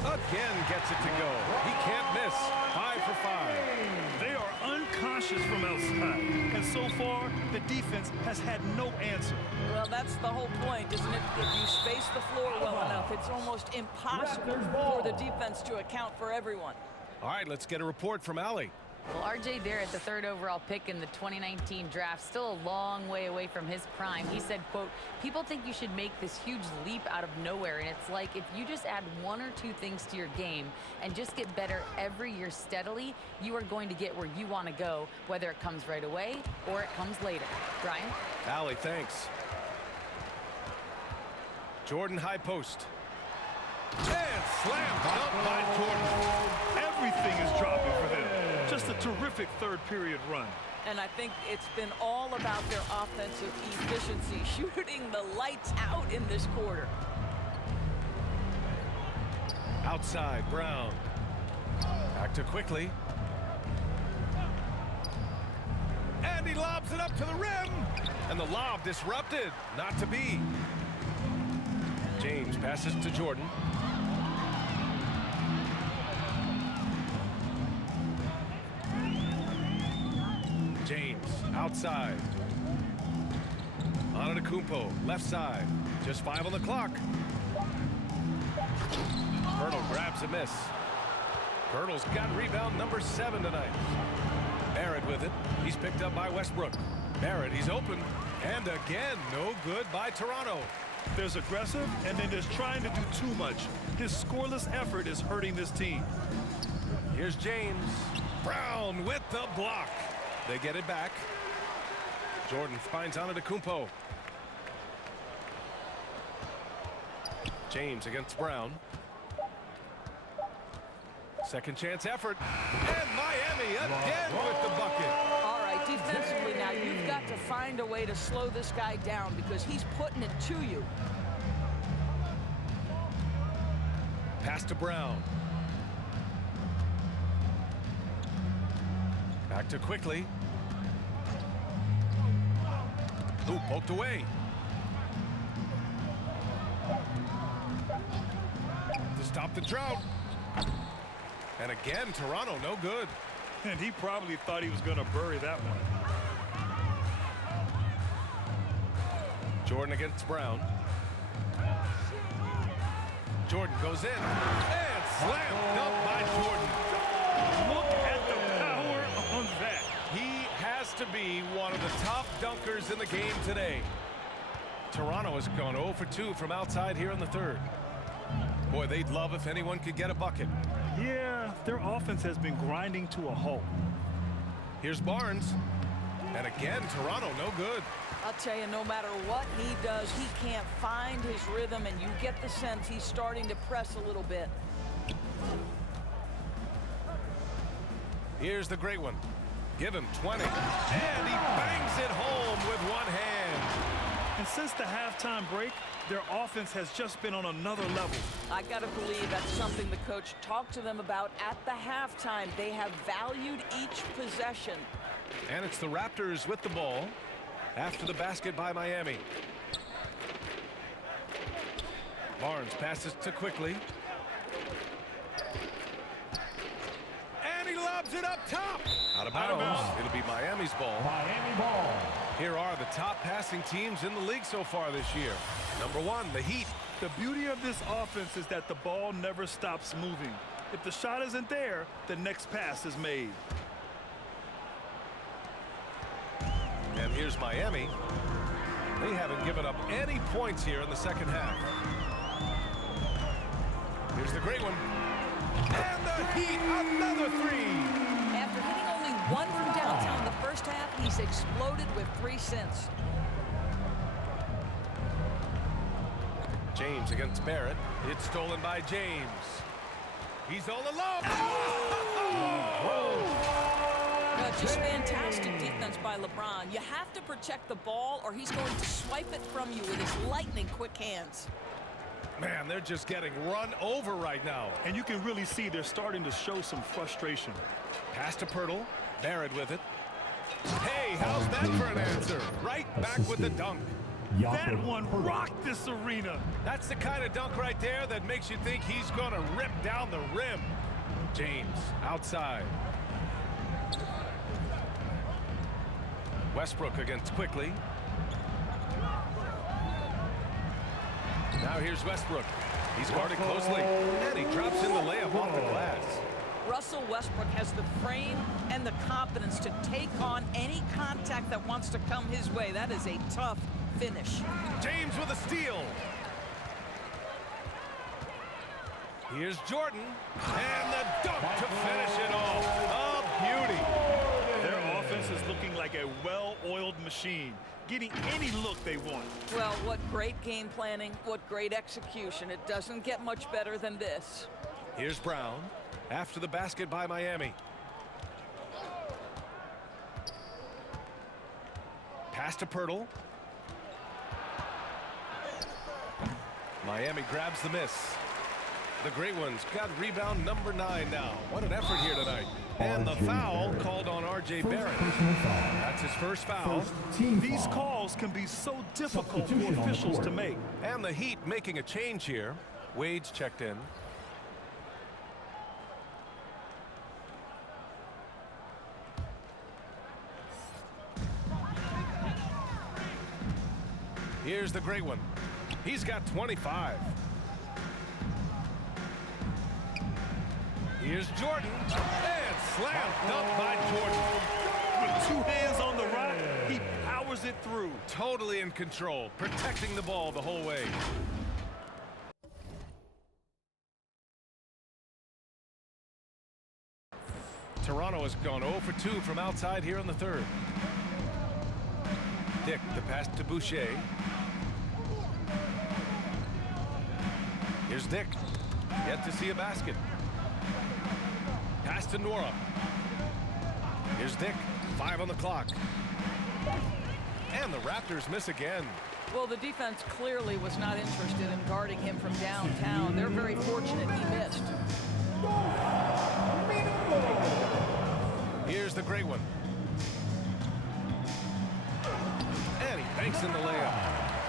Again gets it to go. He can't miss. 5 for 5. They are unconscious from outside. And so far, the defense has had no answer. Well, that's the whole point, isn't it? If you space the floor well enough, it's almost impossible for the defense to account for everyone. All right, let's get a report from Allie. Well, R.J. Barrett, the 3rd overall pick in the 2019 draft, still a long way away from his prime. He said, quote, people think you should make this huge leap out of nowhere, and it's like if you just add 1 or 2 things to your game and just get better every year steadily, you are going to get where you want to go, whether it comes right away or it comes later. Brian? Allie, thanks. Jordan high post. And slam dunk by Jordan. Everything is dropping for them. Just a terrific third period run. And I think it's been all about their offensive efficiency, shooting the lights out in this quarter. Outside, Brown. Back to quickly. And he lobs it up to the rim. And the lob disrupted. Not to be. James passes to Jordan. James outside. Antetokounmpo left side. Just 5 on the clock. Pirtle grabs a miss. Pirtle's got rebound number 7 tonight. Barrett with it. He's picked up by Westbrook. Barrett, he's open. And again, no good by Toronto. There's aggressive, and then there's trying to do too much. His scoreless effort is hurting this team. Here's James. Brown with the block. They get it back. Jordan finds Antetokounmpo. James against Brown. Second chance effort. And Miami again with the bucket. All right, defensively now, you've got to find a way to slow this guy down because he's putting it to you. Pass to Brown. Back to quickly. Ooh, poked away. To stop the drought. And again, Toronto, no good. And he probably thought he was going to bury that one. Jordan against Brown. Jordan goes in and slam dunk by Jordan. Look at the power on that. He has to be one of the top dunkers in the game today. Toronto has gone 0 for 2 from outside here in the third. Boy, they'd love if anyone could get a bucket. Yeah, their offense has been grinding to a halt. Here's Barnes. And again, Toronto no good. I'll tell you, no matter what he does, he can't find his rhythm, and you get the sense he's starting to press a little bit. Here's the great one. Give him 20. And he bangs it home with one hand. And since the halftime break, their offense has just been on another level. I got to believe that's something the coach talked to them about at the halftime. They have valued each possession. And it's the Raptors with the ball after the basket by Miami. Barnes passes to Quickly. And he lobs it up top. Out of bounds. It'll be Miami's ball. Miami ball. Here are the top passing teams in the league so far this year. Number 1, the Heat. The beauty of this offense is that the ball never stops moving. If the shot isn't there, the next pass is made. And here's Miami. They haven't given up any points here in the second half. Here's the great one. And the Heat, another three. After hitting only one from downtown in the first half, he's exploded with 3 since. James against Barrett. It's stolen by James. He's all alone. Just fantastic defense by LeBron. You have to protect the ball, or he's going to swipe it from you with his lightning-quick hands. Man, they're just getting run over right now. And you can really see they're starting to show some frustration. Pass to Pirtle. Barrett with it. Hey, how's that for an answer? Right back with the dunk. That one rocked this arena. That's the kind of dunk right there that makes you think he's going to rip down the rim. James outside. Westbrook against Quickly. Now here's Westbrook. He's guarded closely, and he drops in the layup off the glass. Russell Westbrook has the frame and the confidence to take on any contact that wants to come his way. That is a tough finish. James with a steal. Here's Jordan, and the dunk to finish it off. A beauty. Their offense is looking like a well-oiled machine, getting any look they want. Well, what great game planning, what great execution. It doesn't get much better than this. Here's Brown after the basket by Miami. Pass to Pirtle. Miami grabs the miss. The great one's got rebound number 9 now. What an effort here tonight. And the foul called on R.J. Barrett. That's his first foul. These calls can be so difficult for officials to make. And the Heat making a change here. Wade's checked in. Here's the great one. He's got 25. Here's Jordan. And slam dunk by Jordan. With 2 hands on the rock, he powers it through. Totally in control, protecting the ball the whole way. Toronto has gone 0 for 2 from outside here in the third. Dick, the pass to Boucher. Here's Dick. Yet to see a basket. Pass to Nora. Here's Dick. 5 on the clock. And the Raptors miss again. Well, the defense clearly was not interested in guarding him from downtown. They're very fortunate he missed. Here's the great one. And he banks in the layup.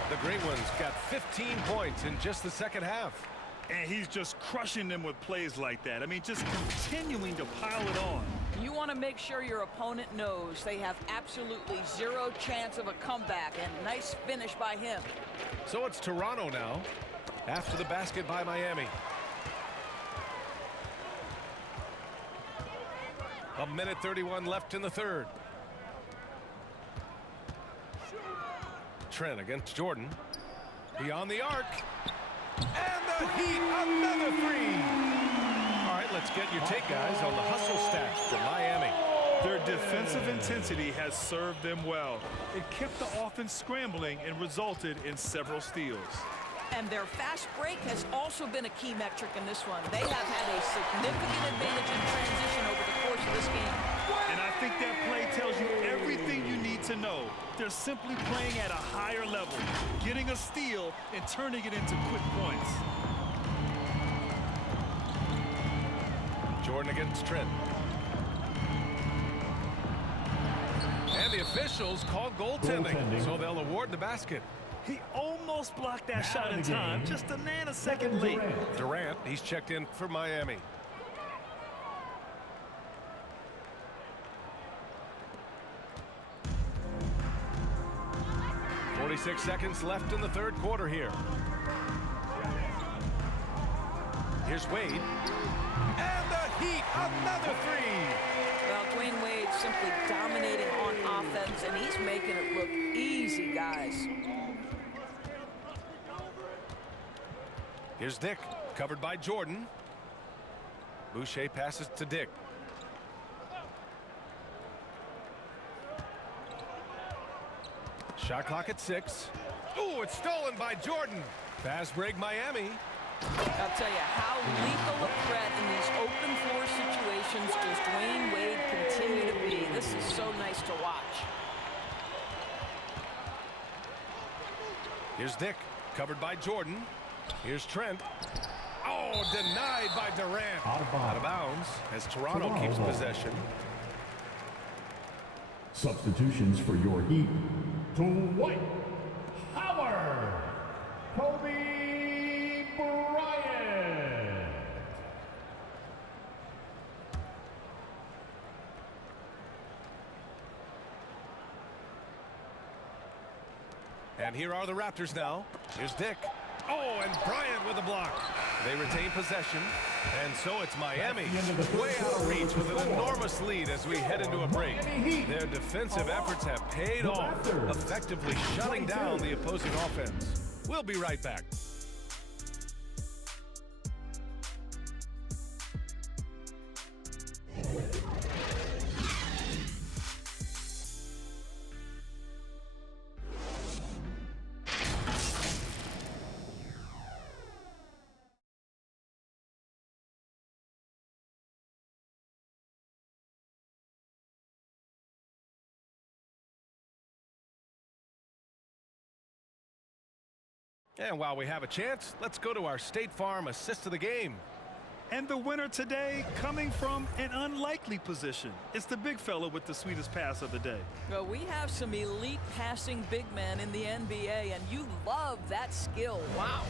The great one's got 15 points in just the second half. And he's just crushing them with plays like that. I mean, just continuing to pile it on. You want to make sure your opponent knows they have absolutely 0 chance of a comeback, and nice finish by him. So it's Toronto now after the basket by Miami. A minute 31 left in the third. Trent against Jordan. Beyond the arc. And the Heat, another three. All right, let's get your take, guys, on the hustle stats for Miami. Their defensive intensity has served them well. It kept the offense scrambling and resulted in several steals. And their fast break has also been a key metric in this one. They have had a significant advantage in transition over the course of this game. And I think that play tells you everything you need to know. They're simply playing at a higher level, getting a steal and turning it into quick points. Jordan against Trent. And the officials called goaltending, so they'll award the basket. He almost blocked that shot in time, just a nanosecond late. Durant, he's checked in for Miami. .46 seconds left in the third quarter here. Here's Wade. And the Heat, another three. Well, Dwayne Wade simply dominating on offense, and he's making it look easy, guys. Here's Dick, covered by Jordan. Boucher passes to Dick. Shot clock at 6. Ooh, it's stolen by Jordan. Fast break, Miami. I'll tell you, how lethal a threat in these open floor situations does Dwayne Wade continue to be. This is so nice to watch. Here's Dick, covered by Jordan. Here's Trent. Oh, denied by Durant. Out of bounds as Toronto keeps possession. Substitutions for your Heat. Dwight Howard. Kobe Bryant. And here are the Raptors now. Here's Dick. Oh, and Bryant with a block. They retain possession, and so it's Miami. Way out of reach with an enormous lead as we head into a break. Their defensive efforts have paid off, effectively shutting down the opposing offense. We'll be right back. And while we have a chance, let's go to our State Farm assist of the game. And the winner today coming from an unlikely position. It's the big fella with the sweetest pass of the day. Well, we have some elite passing big men in the NBA, and you love that skill. Wow.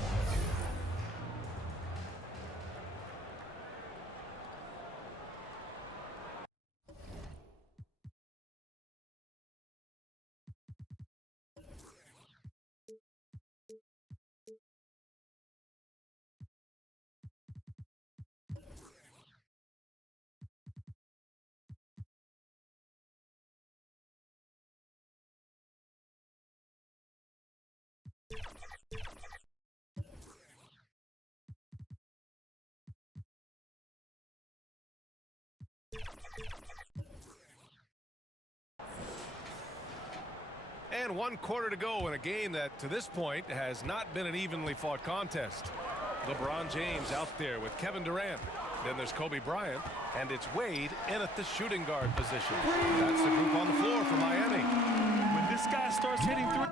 And 1 quarter to go in a game that, to this point, has not been an evenly fought contest. LeBron James out there with Kevin Durant. Then there's Kobe Bryant, and it's Wade in at the shooting guard position. That's the group on the floor for Miami. When this guy starts hitting through...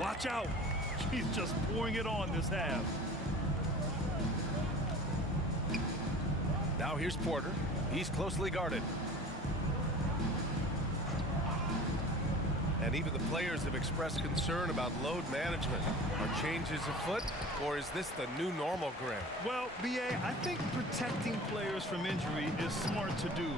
Watch out. He's just pouring it on this half. Now here's Porter. He's closely guarded. And even the players have expressed concern about load management. Are changes afoot, or is this the new normal, Grant? Well, B.A., I think protecting players from injury is smart to do.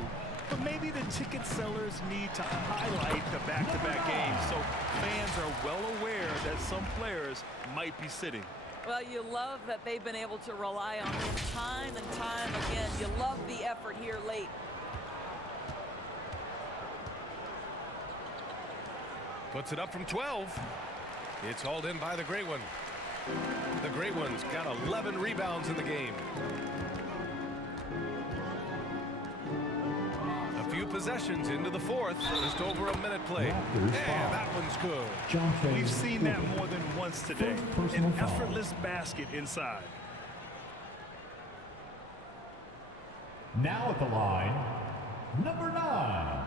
But maybe the ticket sellers need to highlight the back-to-back games so fans are well aware that some players might be sitting. Well, you love that they've been able to rely on him time and time again. You love the effort here late. Puts it up from 12. It's hauled in by the Great One. The Great One's got 11 rebounds in the game. A few possessions into the fourth. Just over a minute played. And that one's good. We've seen that more than once today. An effortless basket inside. Now at the line, number 9.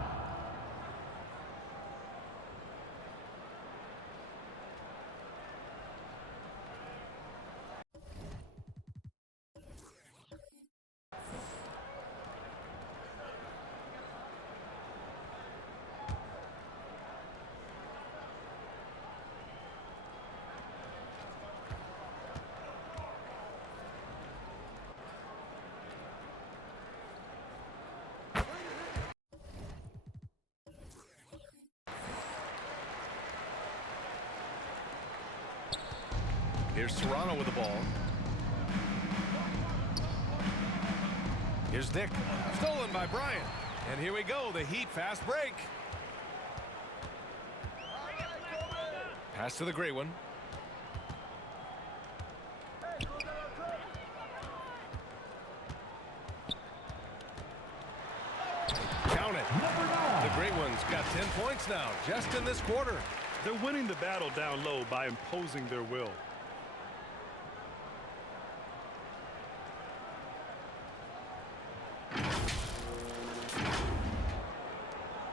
Here's Toronto with the ball. Here's Dick. Stolen by Bryant. And here we go, the Heat fast break. Pass to the Great One. Count it. The Great One's got 10 points now, just in this quarter. They're winning the battle down low by imposing their will.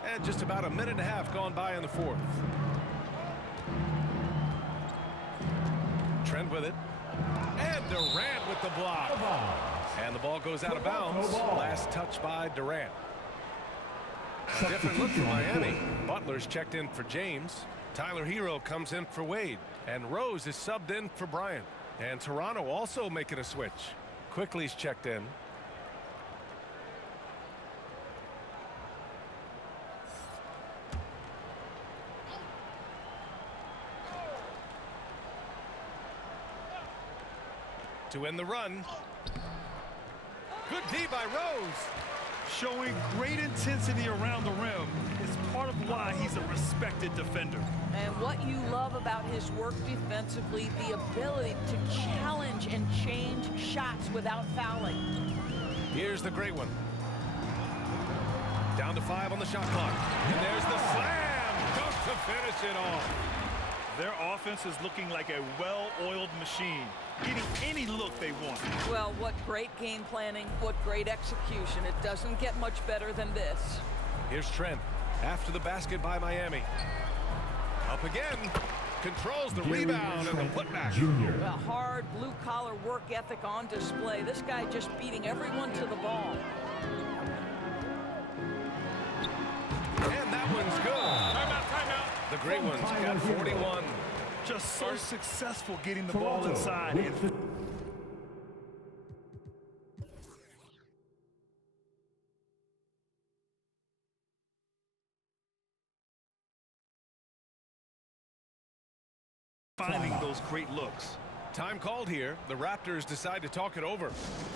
And just about a minute and a half gone by in the fourth. Trent with it. And Durant with the block. And the ball goes out of bounds. Last touch by Durant. A different look for Miami. Butler's checked in for James. Tyler Hero comes in for Wade. And Rose is subbed in for Bryant. And Toronto also making a switch. Quickly's checked in. To end the run. Good D by Rose. Showing great intensity around the rim is part of why he's a respected defender. And what you love about his work defensively, the ability to challenge and change shots without fouling. Here's the Great One. Down to 5 on the shot clock. And there's the slam. Dunk to finish it off. Their offense is looking like a well-oiled machine, getting any look they want. Well, what great game planning, what great execution. It doesn't get much better than this. Here's Trent after the basket by Miami. Up again. Controls the rebound and the putback. A hard blue-collar work ethic on display. This guy just beating everyone to the ball. And that one's good. Timeout. The Great One's got 41. Just so successful getting the ball inside. Finding those great looks. Time called here. The Raptors decide to talk it over.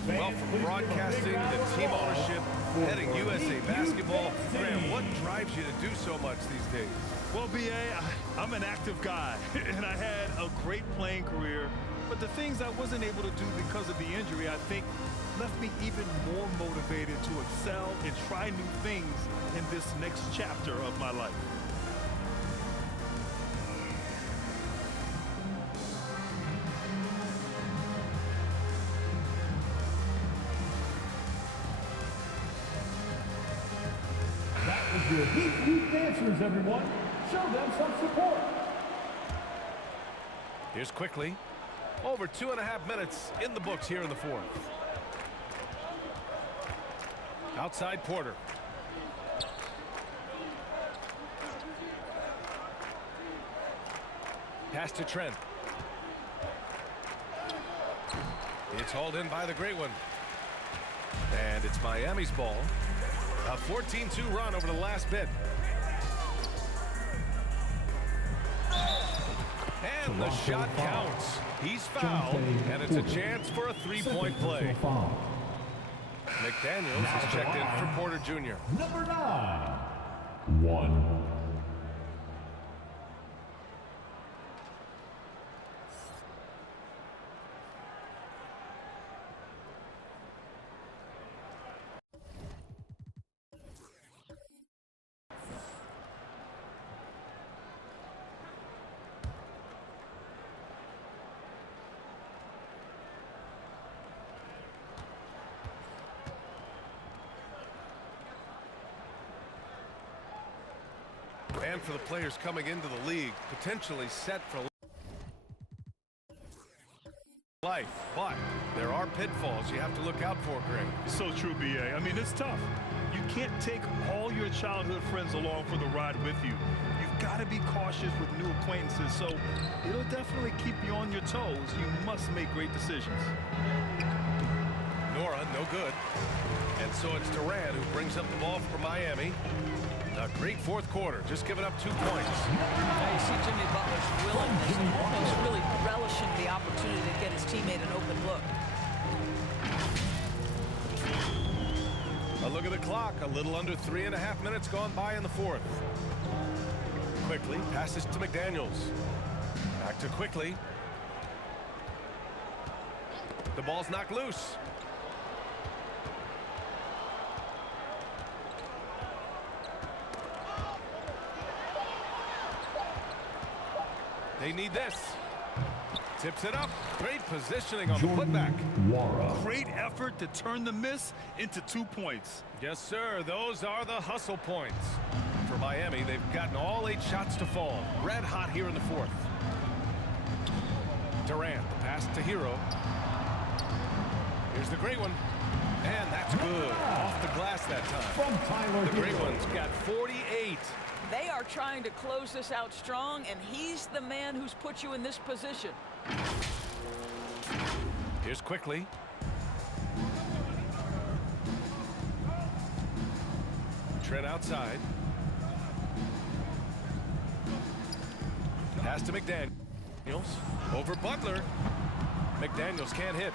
Well, from broadcasting to team ownership, heading USA Basketball, Graham, what drives you to do so much these days? Well, B.A., I'm an active guy, and I had a great playing career, but the things I wasn't able to do because of the injury, I think, left me even more motivated to excel and try new things in this next chapter of my life. That was your Heat dancers, everyone. Show them some support. Here's quickly. Over 2.5 minutes in the books here in the fourth. Outside Porter. Pass to Trent. It's hauled in by the great one. And it's Miami's ball. A 14-2 run over the last bit. And the shot counts. He's fouled, and it's a chance for a three-point play. McDaniels is checked in for Porter Jr. Number 9, 1. And for the players coming into the league, potentially set for life. But there are pitfalls you have to look out for, Greg. So true, B.A. I mean, it's tough. You can't take all your childhood friends along for the ride with you. You've got to be cautious with new acquaintances, so it'll definitely keep you on your toes. You must make great decisions. Nora, no good. And so it's Durant who brings up the ball for Miami. A great fourth quarter, just giving up 2 points. Now you see Jimmy Butler's willingness and almost really relishing the opportunity to get his teammate an open look. A look at the clock, a little under 3.5 minutes gone by in the fourth. Quickly passes to McDaniels. Back to Quickly. The ball's knocked loose. They need this. Tips it up. Great positioning on the putback. Great effort to turn the miss into 2 points. Yes, sir. Those are the hustle points. For Miami, they've gotten all 8 shots to fall. Red hot here in the fourth. Durant, the pass to Hero. Here's the great one. And that's good. Off the glass that time. The great one's got 48. They are trying to close this out strong, and he's the man who's put you in this position. Here's Quickly. Trent outside. Pass to McDaniels. Over Butler. McDaniels can't hit.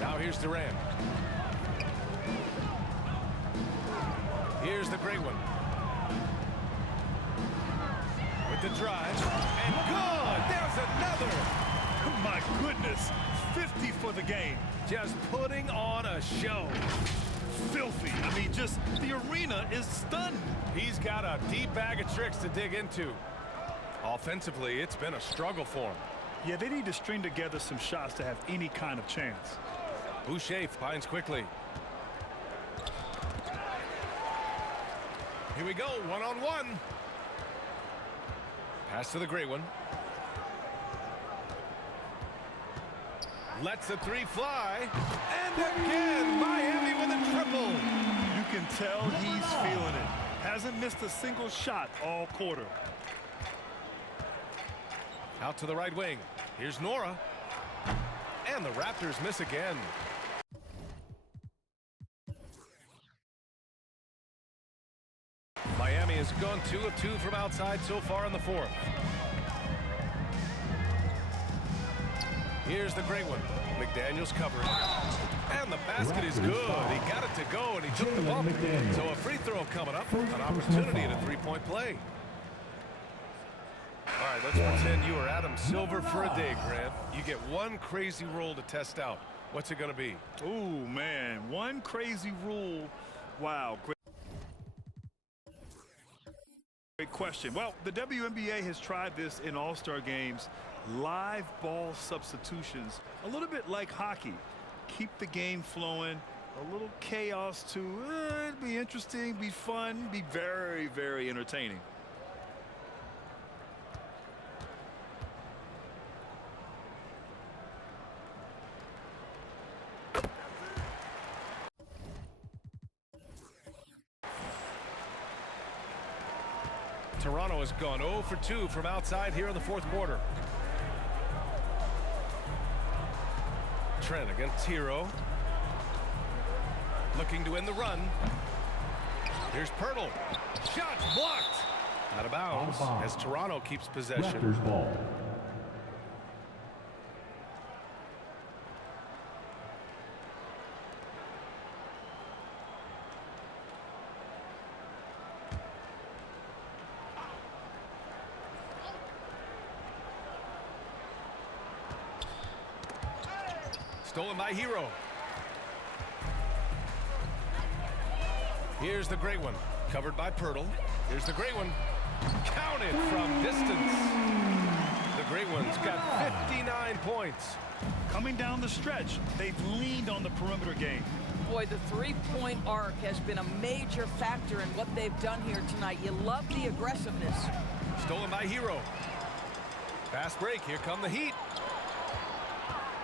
Now here's Durant. Here's the great one. With the drive. And good! There's another! My goodness. 50 for the game. Just putting on a show. Filthy. I mean, just the arena is stunned. He's got a deep bag of tricks to dig into. Offensively, it's been a struggle for him. Yeah, they need to string together some shots to have any kind of chance. Boucher finds Quickly. Here we go, one-on-one. Pass to the great one. Lets the three fly. And again, Miami with a triple. You can tell he's feeling it. Hasn't missed a single shot all quarter. Out to the right wing. Here's Nora. And the Raptors miss again. Miami has gone 2 of 2 from outside so far in the fourth. Here's the great one. McDaniels covering. And the basket is good. He got it to go, and he took the bump. So a free throw coming up. An opportunity at a three-point play. All right, let's pretend you are Adam Silver for a day, Grant. You get one crazy rule to test out. What's it going to be? Ooh, man. One crazy rule. Wow. Great question. Well, the WNBA has tried this in all-star games. Live ball substitutions. A little bit like hockey. Keep the game flowing. A little chaos too. It'd be interesting, be fun, be very, very entertaining. Toronto has gone 0 for 2 from outside here in the fourth quarter. Trent against Hero. Looking to end the run. Here's Pirtle. Shot blocked. Out of bounds as Toronto keeps possession. Raptors ball. Stolen by Hero. Here's the great one. Covered by Pirtle. Here's the great one. Counted from distance. The great one's got 59 points. Coming down the stretch, they've leaned on the perimeter game. Boy, the three-point arc has been a major factor in what they've done here tonight. You love the aggressiveness. Stolen by Hero. Fast break. Here come the Heat.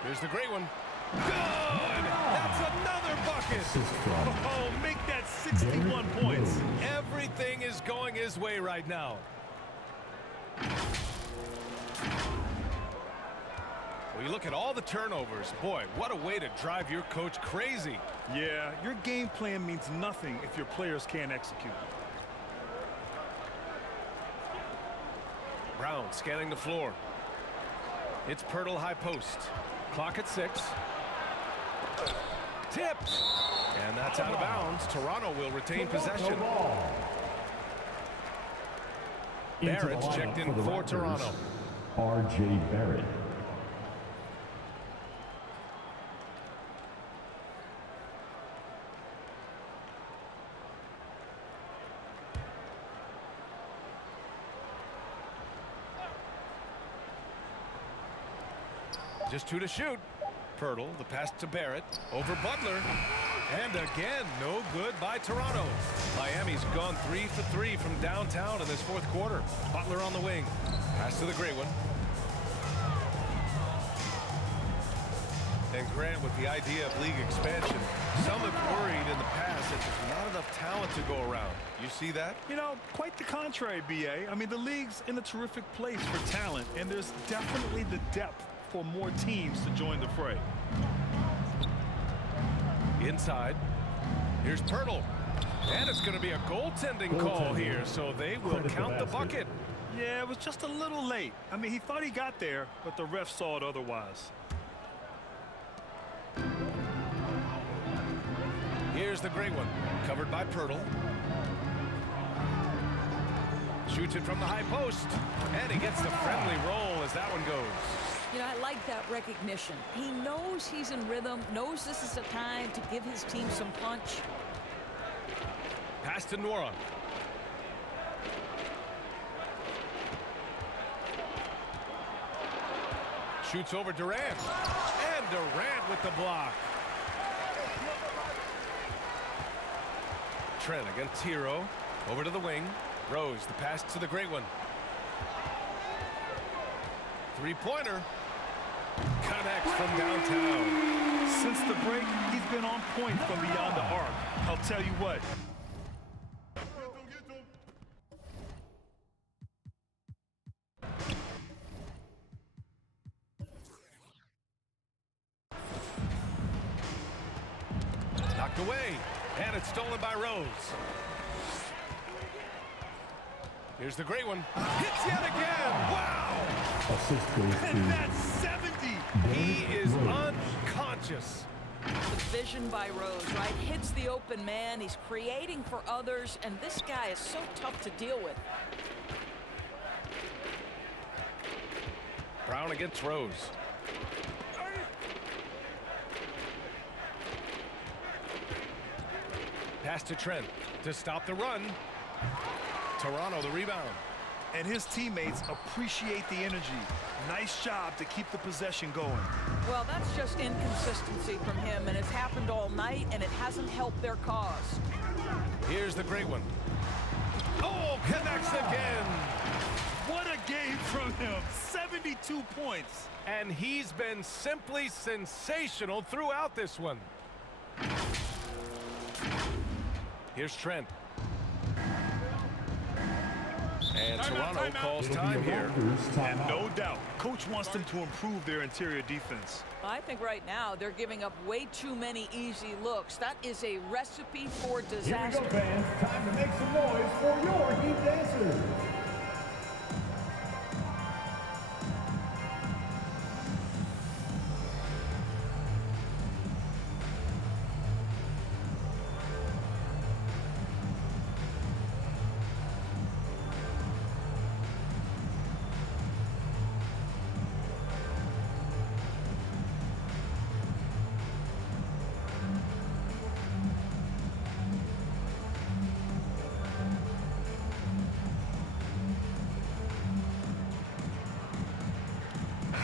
Here's the great one. Good! That's another bucket! Oh, make that 61 points. Everything is going his way right now. Well, you look at all the turnovers. Boy, what a way to drive your coach crazy. Yeah, your game plan means nothing if your players can't execute. Brown scanning the floor. It's Pirtle high post. Clock at 6. Tipped. And that's out of bounds. Toronto will retain possession. Barrett's checked in for Toronto. R.J. Barrett. Just 2 to shoot. Pirtle, the pass to Barrett, over Butler, and again, no good by Toronto. Miami's gone 3 for 3 from downtown in this fourth quarter. Butler on the wing, pass to the great one. And Grant, with the idea of league expansion, some have worried in the past that there's not enough talent to go around. You see that? You know, quite the contrary, B.A. I mean, the league's in a terrific place for talent, and there's definitely the depth for more teams to join the fray. Inside. Here's Pirtle. And it's going to be a goaltending call here, so they will count the bucket. Yeah, it was just a little late. I mean, he thought he got there, but the ref saw it otherwise. Here's the great one. Covered by Pirtle. Shoots it from the high post. And he gets the friendly roll as that one goes. You know, I like that recognition. He knows he's in rhythm, knows this is the time to give his team some punch. Pass to Nora. Shoots over Durant. And Durant with the block. Trent against Hero. Over to the wing. Rose, the pass to the great one. Three-pointer. Connects from downtown. Since the break, he's been on point from beyond the arc. I'll tell you what. Knocked away. And it's stolen by Rose. Here's the great one. Hits yet again. Wow. And that's 70. He is unconscious. The vision by Rose, right? Hits the open man. He's creating for others, and this guy is so tough to deal with. Brown against Rose. Pass to Trent to stop the run. Toronto the rebound. And his teammates appreciate the energy. Nice job to keep the possession going. Well, that's just inconsistency from him, and it's happened all night, and it hasn't helped their cause. Here's the great one. Oh, connects again. What a game from him. 72 points. And he's been simply sensational throughout this one. Here's Trent. And Toronto calls time here. And no doubt, coach wants them to improve their interior defense. I think right now they're giving up way too many easy looks. That is a recipe for disaster. Here we go, fans. Time to make some noise for your Heat dancers.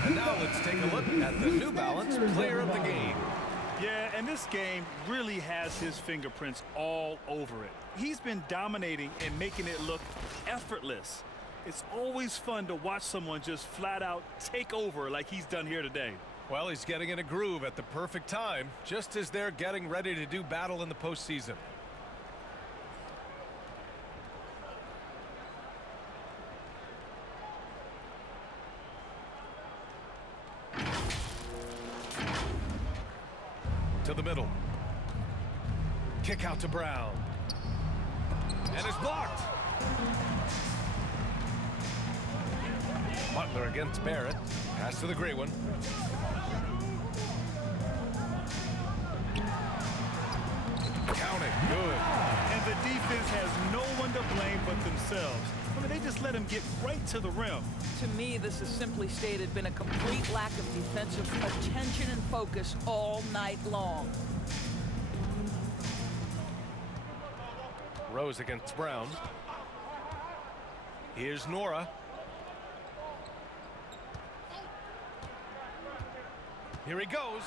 And now let's take a look at the New Balance player of the game. Yeah, and this game really has his fingerprints all over it. He's been dominating and making it look effortless. It's always fun to watch someone just flat out take over like he's done here today. Well, he's getting in a groove at the perfect time, just as they're getting ready to do battle in the postseason. To the middle. Kick out to Brown. And it's blocked. Butler against Barrett. Pass to the gray one. Counting. Good. And the defense has no one to blame but themselves. I mean, they just let him get right to the rim. To me, this has simply stated been a complete lack of defensive attention and focus all night long. Rose against Brown. Here's Nora. Here he goes.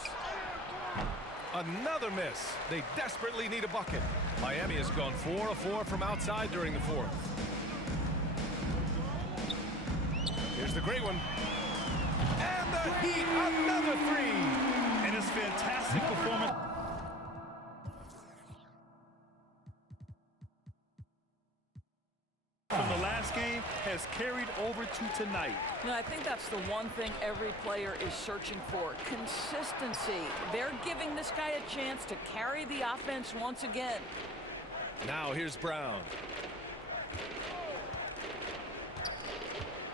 Another miss. They desperately need a bucket. Miami has gone 4 of 4 from outside during the fourth. Here's the great one. And the Heat, another three. And it's fantastic performance. From the last game has carried over to tonight. And I think that's the one thing every player is searching for. Consistency. They're giving this guy a chance to carry the offense once again. Now here's Brown.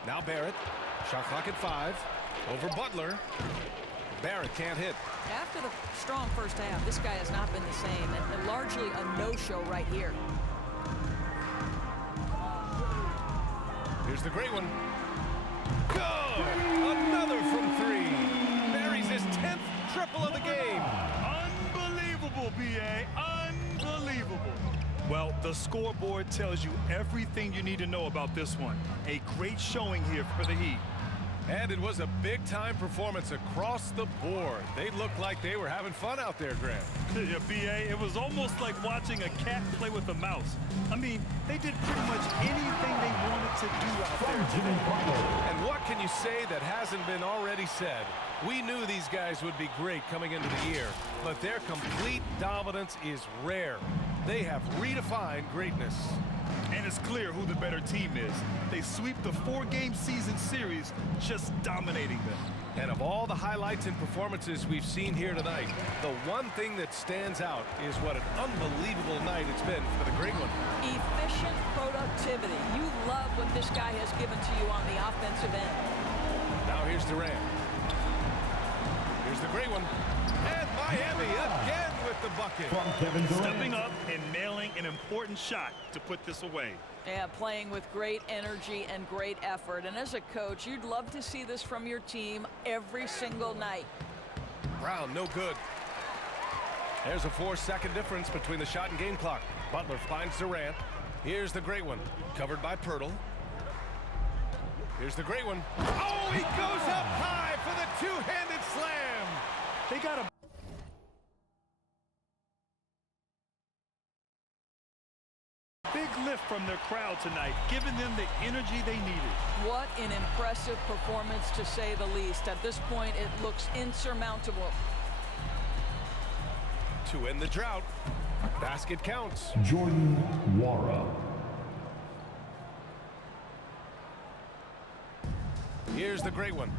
Now Barrett. Shot clock at 5. Over Butler. Barrett can't hit. After the strong first half, this guy has not been the same, and largely a no-show right here. Here's the great one. Good! Another from 3. Buries his 10th triple of the game. Unbelievable, B.A. Unbelievable. Well, the scoreboard tells you everything you need to know about this one. A great showing here for the Heat. And it was a big-time performance across the board. They looked like they were having fun out there, Grant. Yeah, B.A., it was almost like watching a cat play with a mouse. I mean, they did pretty much anything they wanted to do out there today. And what can you say that hasn't been already said? We knew these guys would be great coming into the year, but their complete dominance is rare. They have redefined greatness. And it's clear who the better team is. They sweep the 4-game season series, just dominating them. And of all the highlights and performances we've seen here tonight, the one thing that stands out is what an unbelievable night it's been for the Great One. Efficient productivity. You love what this guy has given to you on the offensive end. Now here's Durant. Here's the Great One. And Miami again with the bucket. Stepping up and nailing an important shot to put this away. Yeah, playing with great energy and great effort. And as a coach, you'd love to see this from your team every single night. Brown, no good. There's a 4-second difference between the shot and game clock. Butler finds Durant. Here's the Great One, covered by Pirtle. Here's the Great One. Oh, he goes up high for the two-handed slam. They got a big lift from their crowd tonight, giving them the energy they needed. What an impressive performance, to say the least. At this point, it looks insurmountable. To end the drought, basket counts. Jordan Wara. Here's the great one.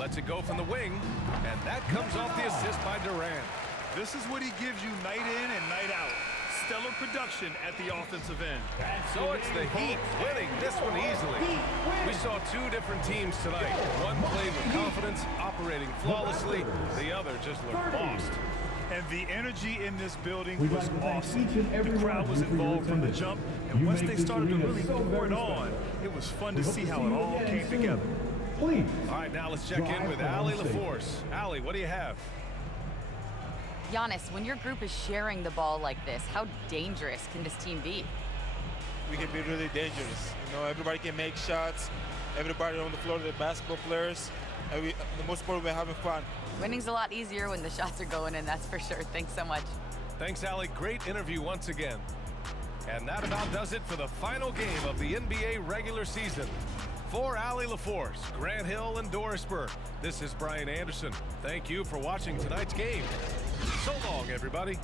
Lets it go from the wing, and that comes off the assist by Durant. This is what he gives you night in and night out. Stellar production at the offensive end. So it's the Heat winning this one easily. We saw two different teams tonight. One played with confidence, operating flawlessly. The other just looked lost. And the energy in this building was awesome. The crowd was involved from the jump, and once they started to really pour it on, it was fun to see how it all came together. All right, now let's check in with Allie LaForce. Allie, what do you have? Giannis, when your group is sharing the ball like this, how dangerous can this team be? We can be really dangerous. You know, everybody can make shots. Everybody on the floor, the basketball players. And the most important, we're having fun. Winning's a lot easier when the shots are going in, that's for sure. Thanks so much. Thanks, Allie. Great interview once again. And that about does it for the final game of the NBA regular season. For Allie LaForce, Grant Hill, and Doris Burke, this is Brian Anderson. Thank you for watching tonight's game. So long, everybody.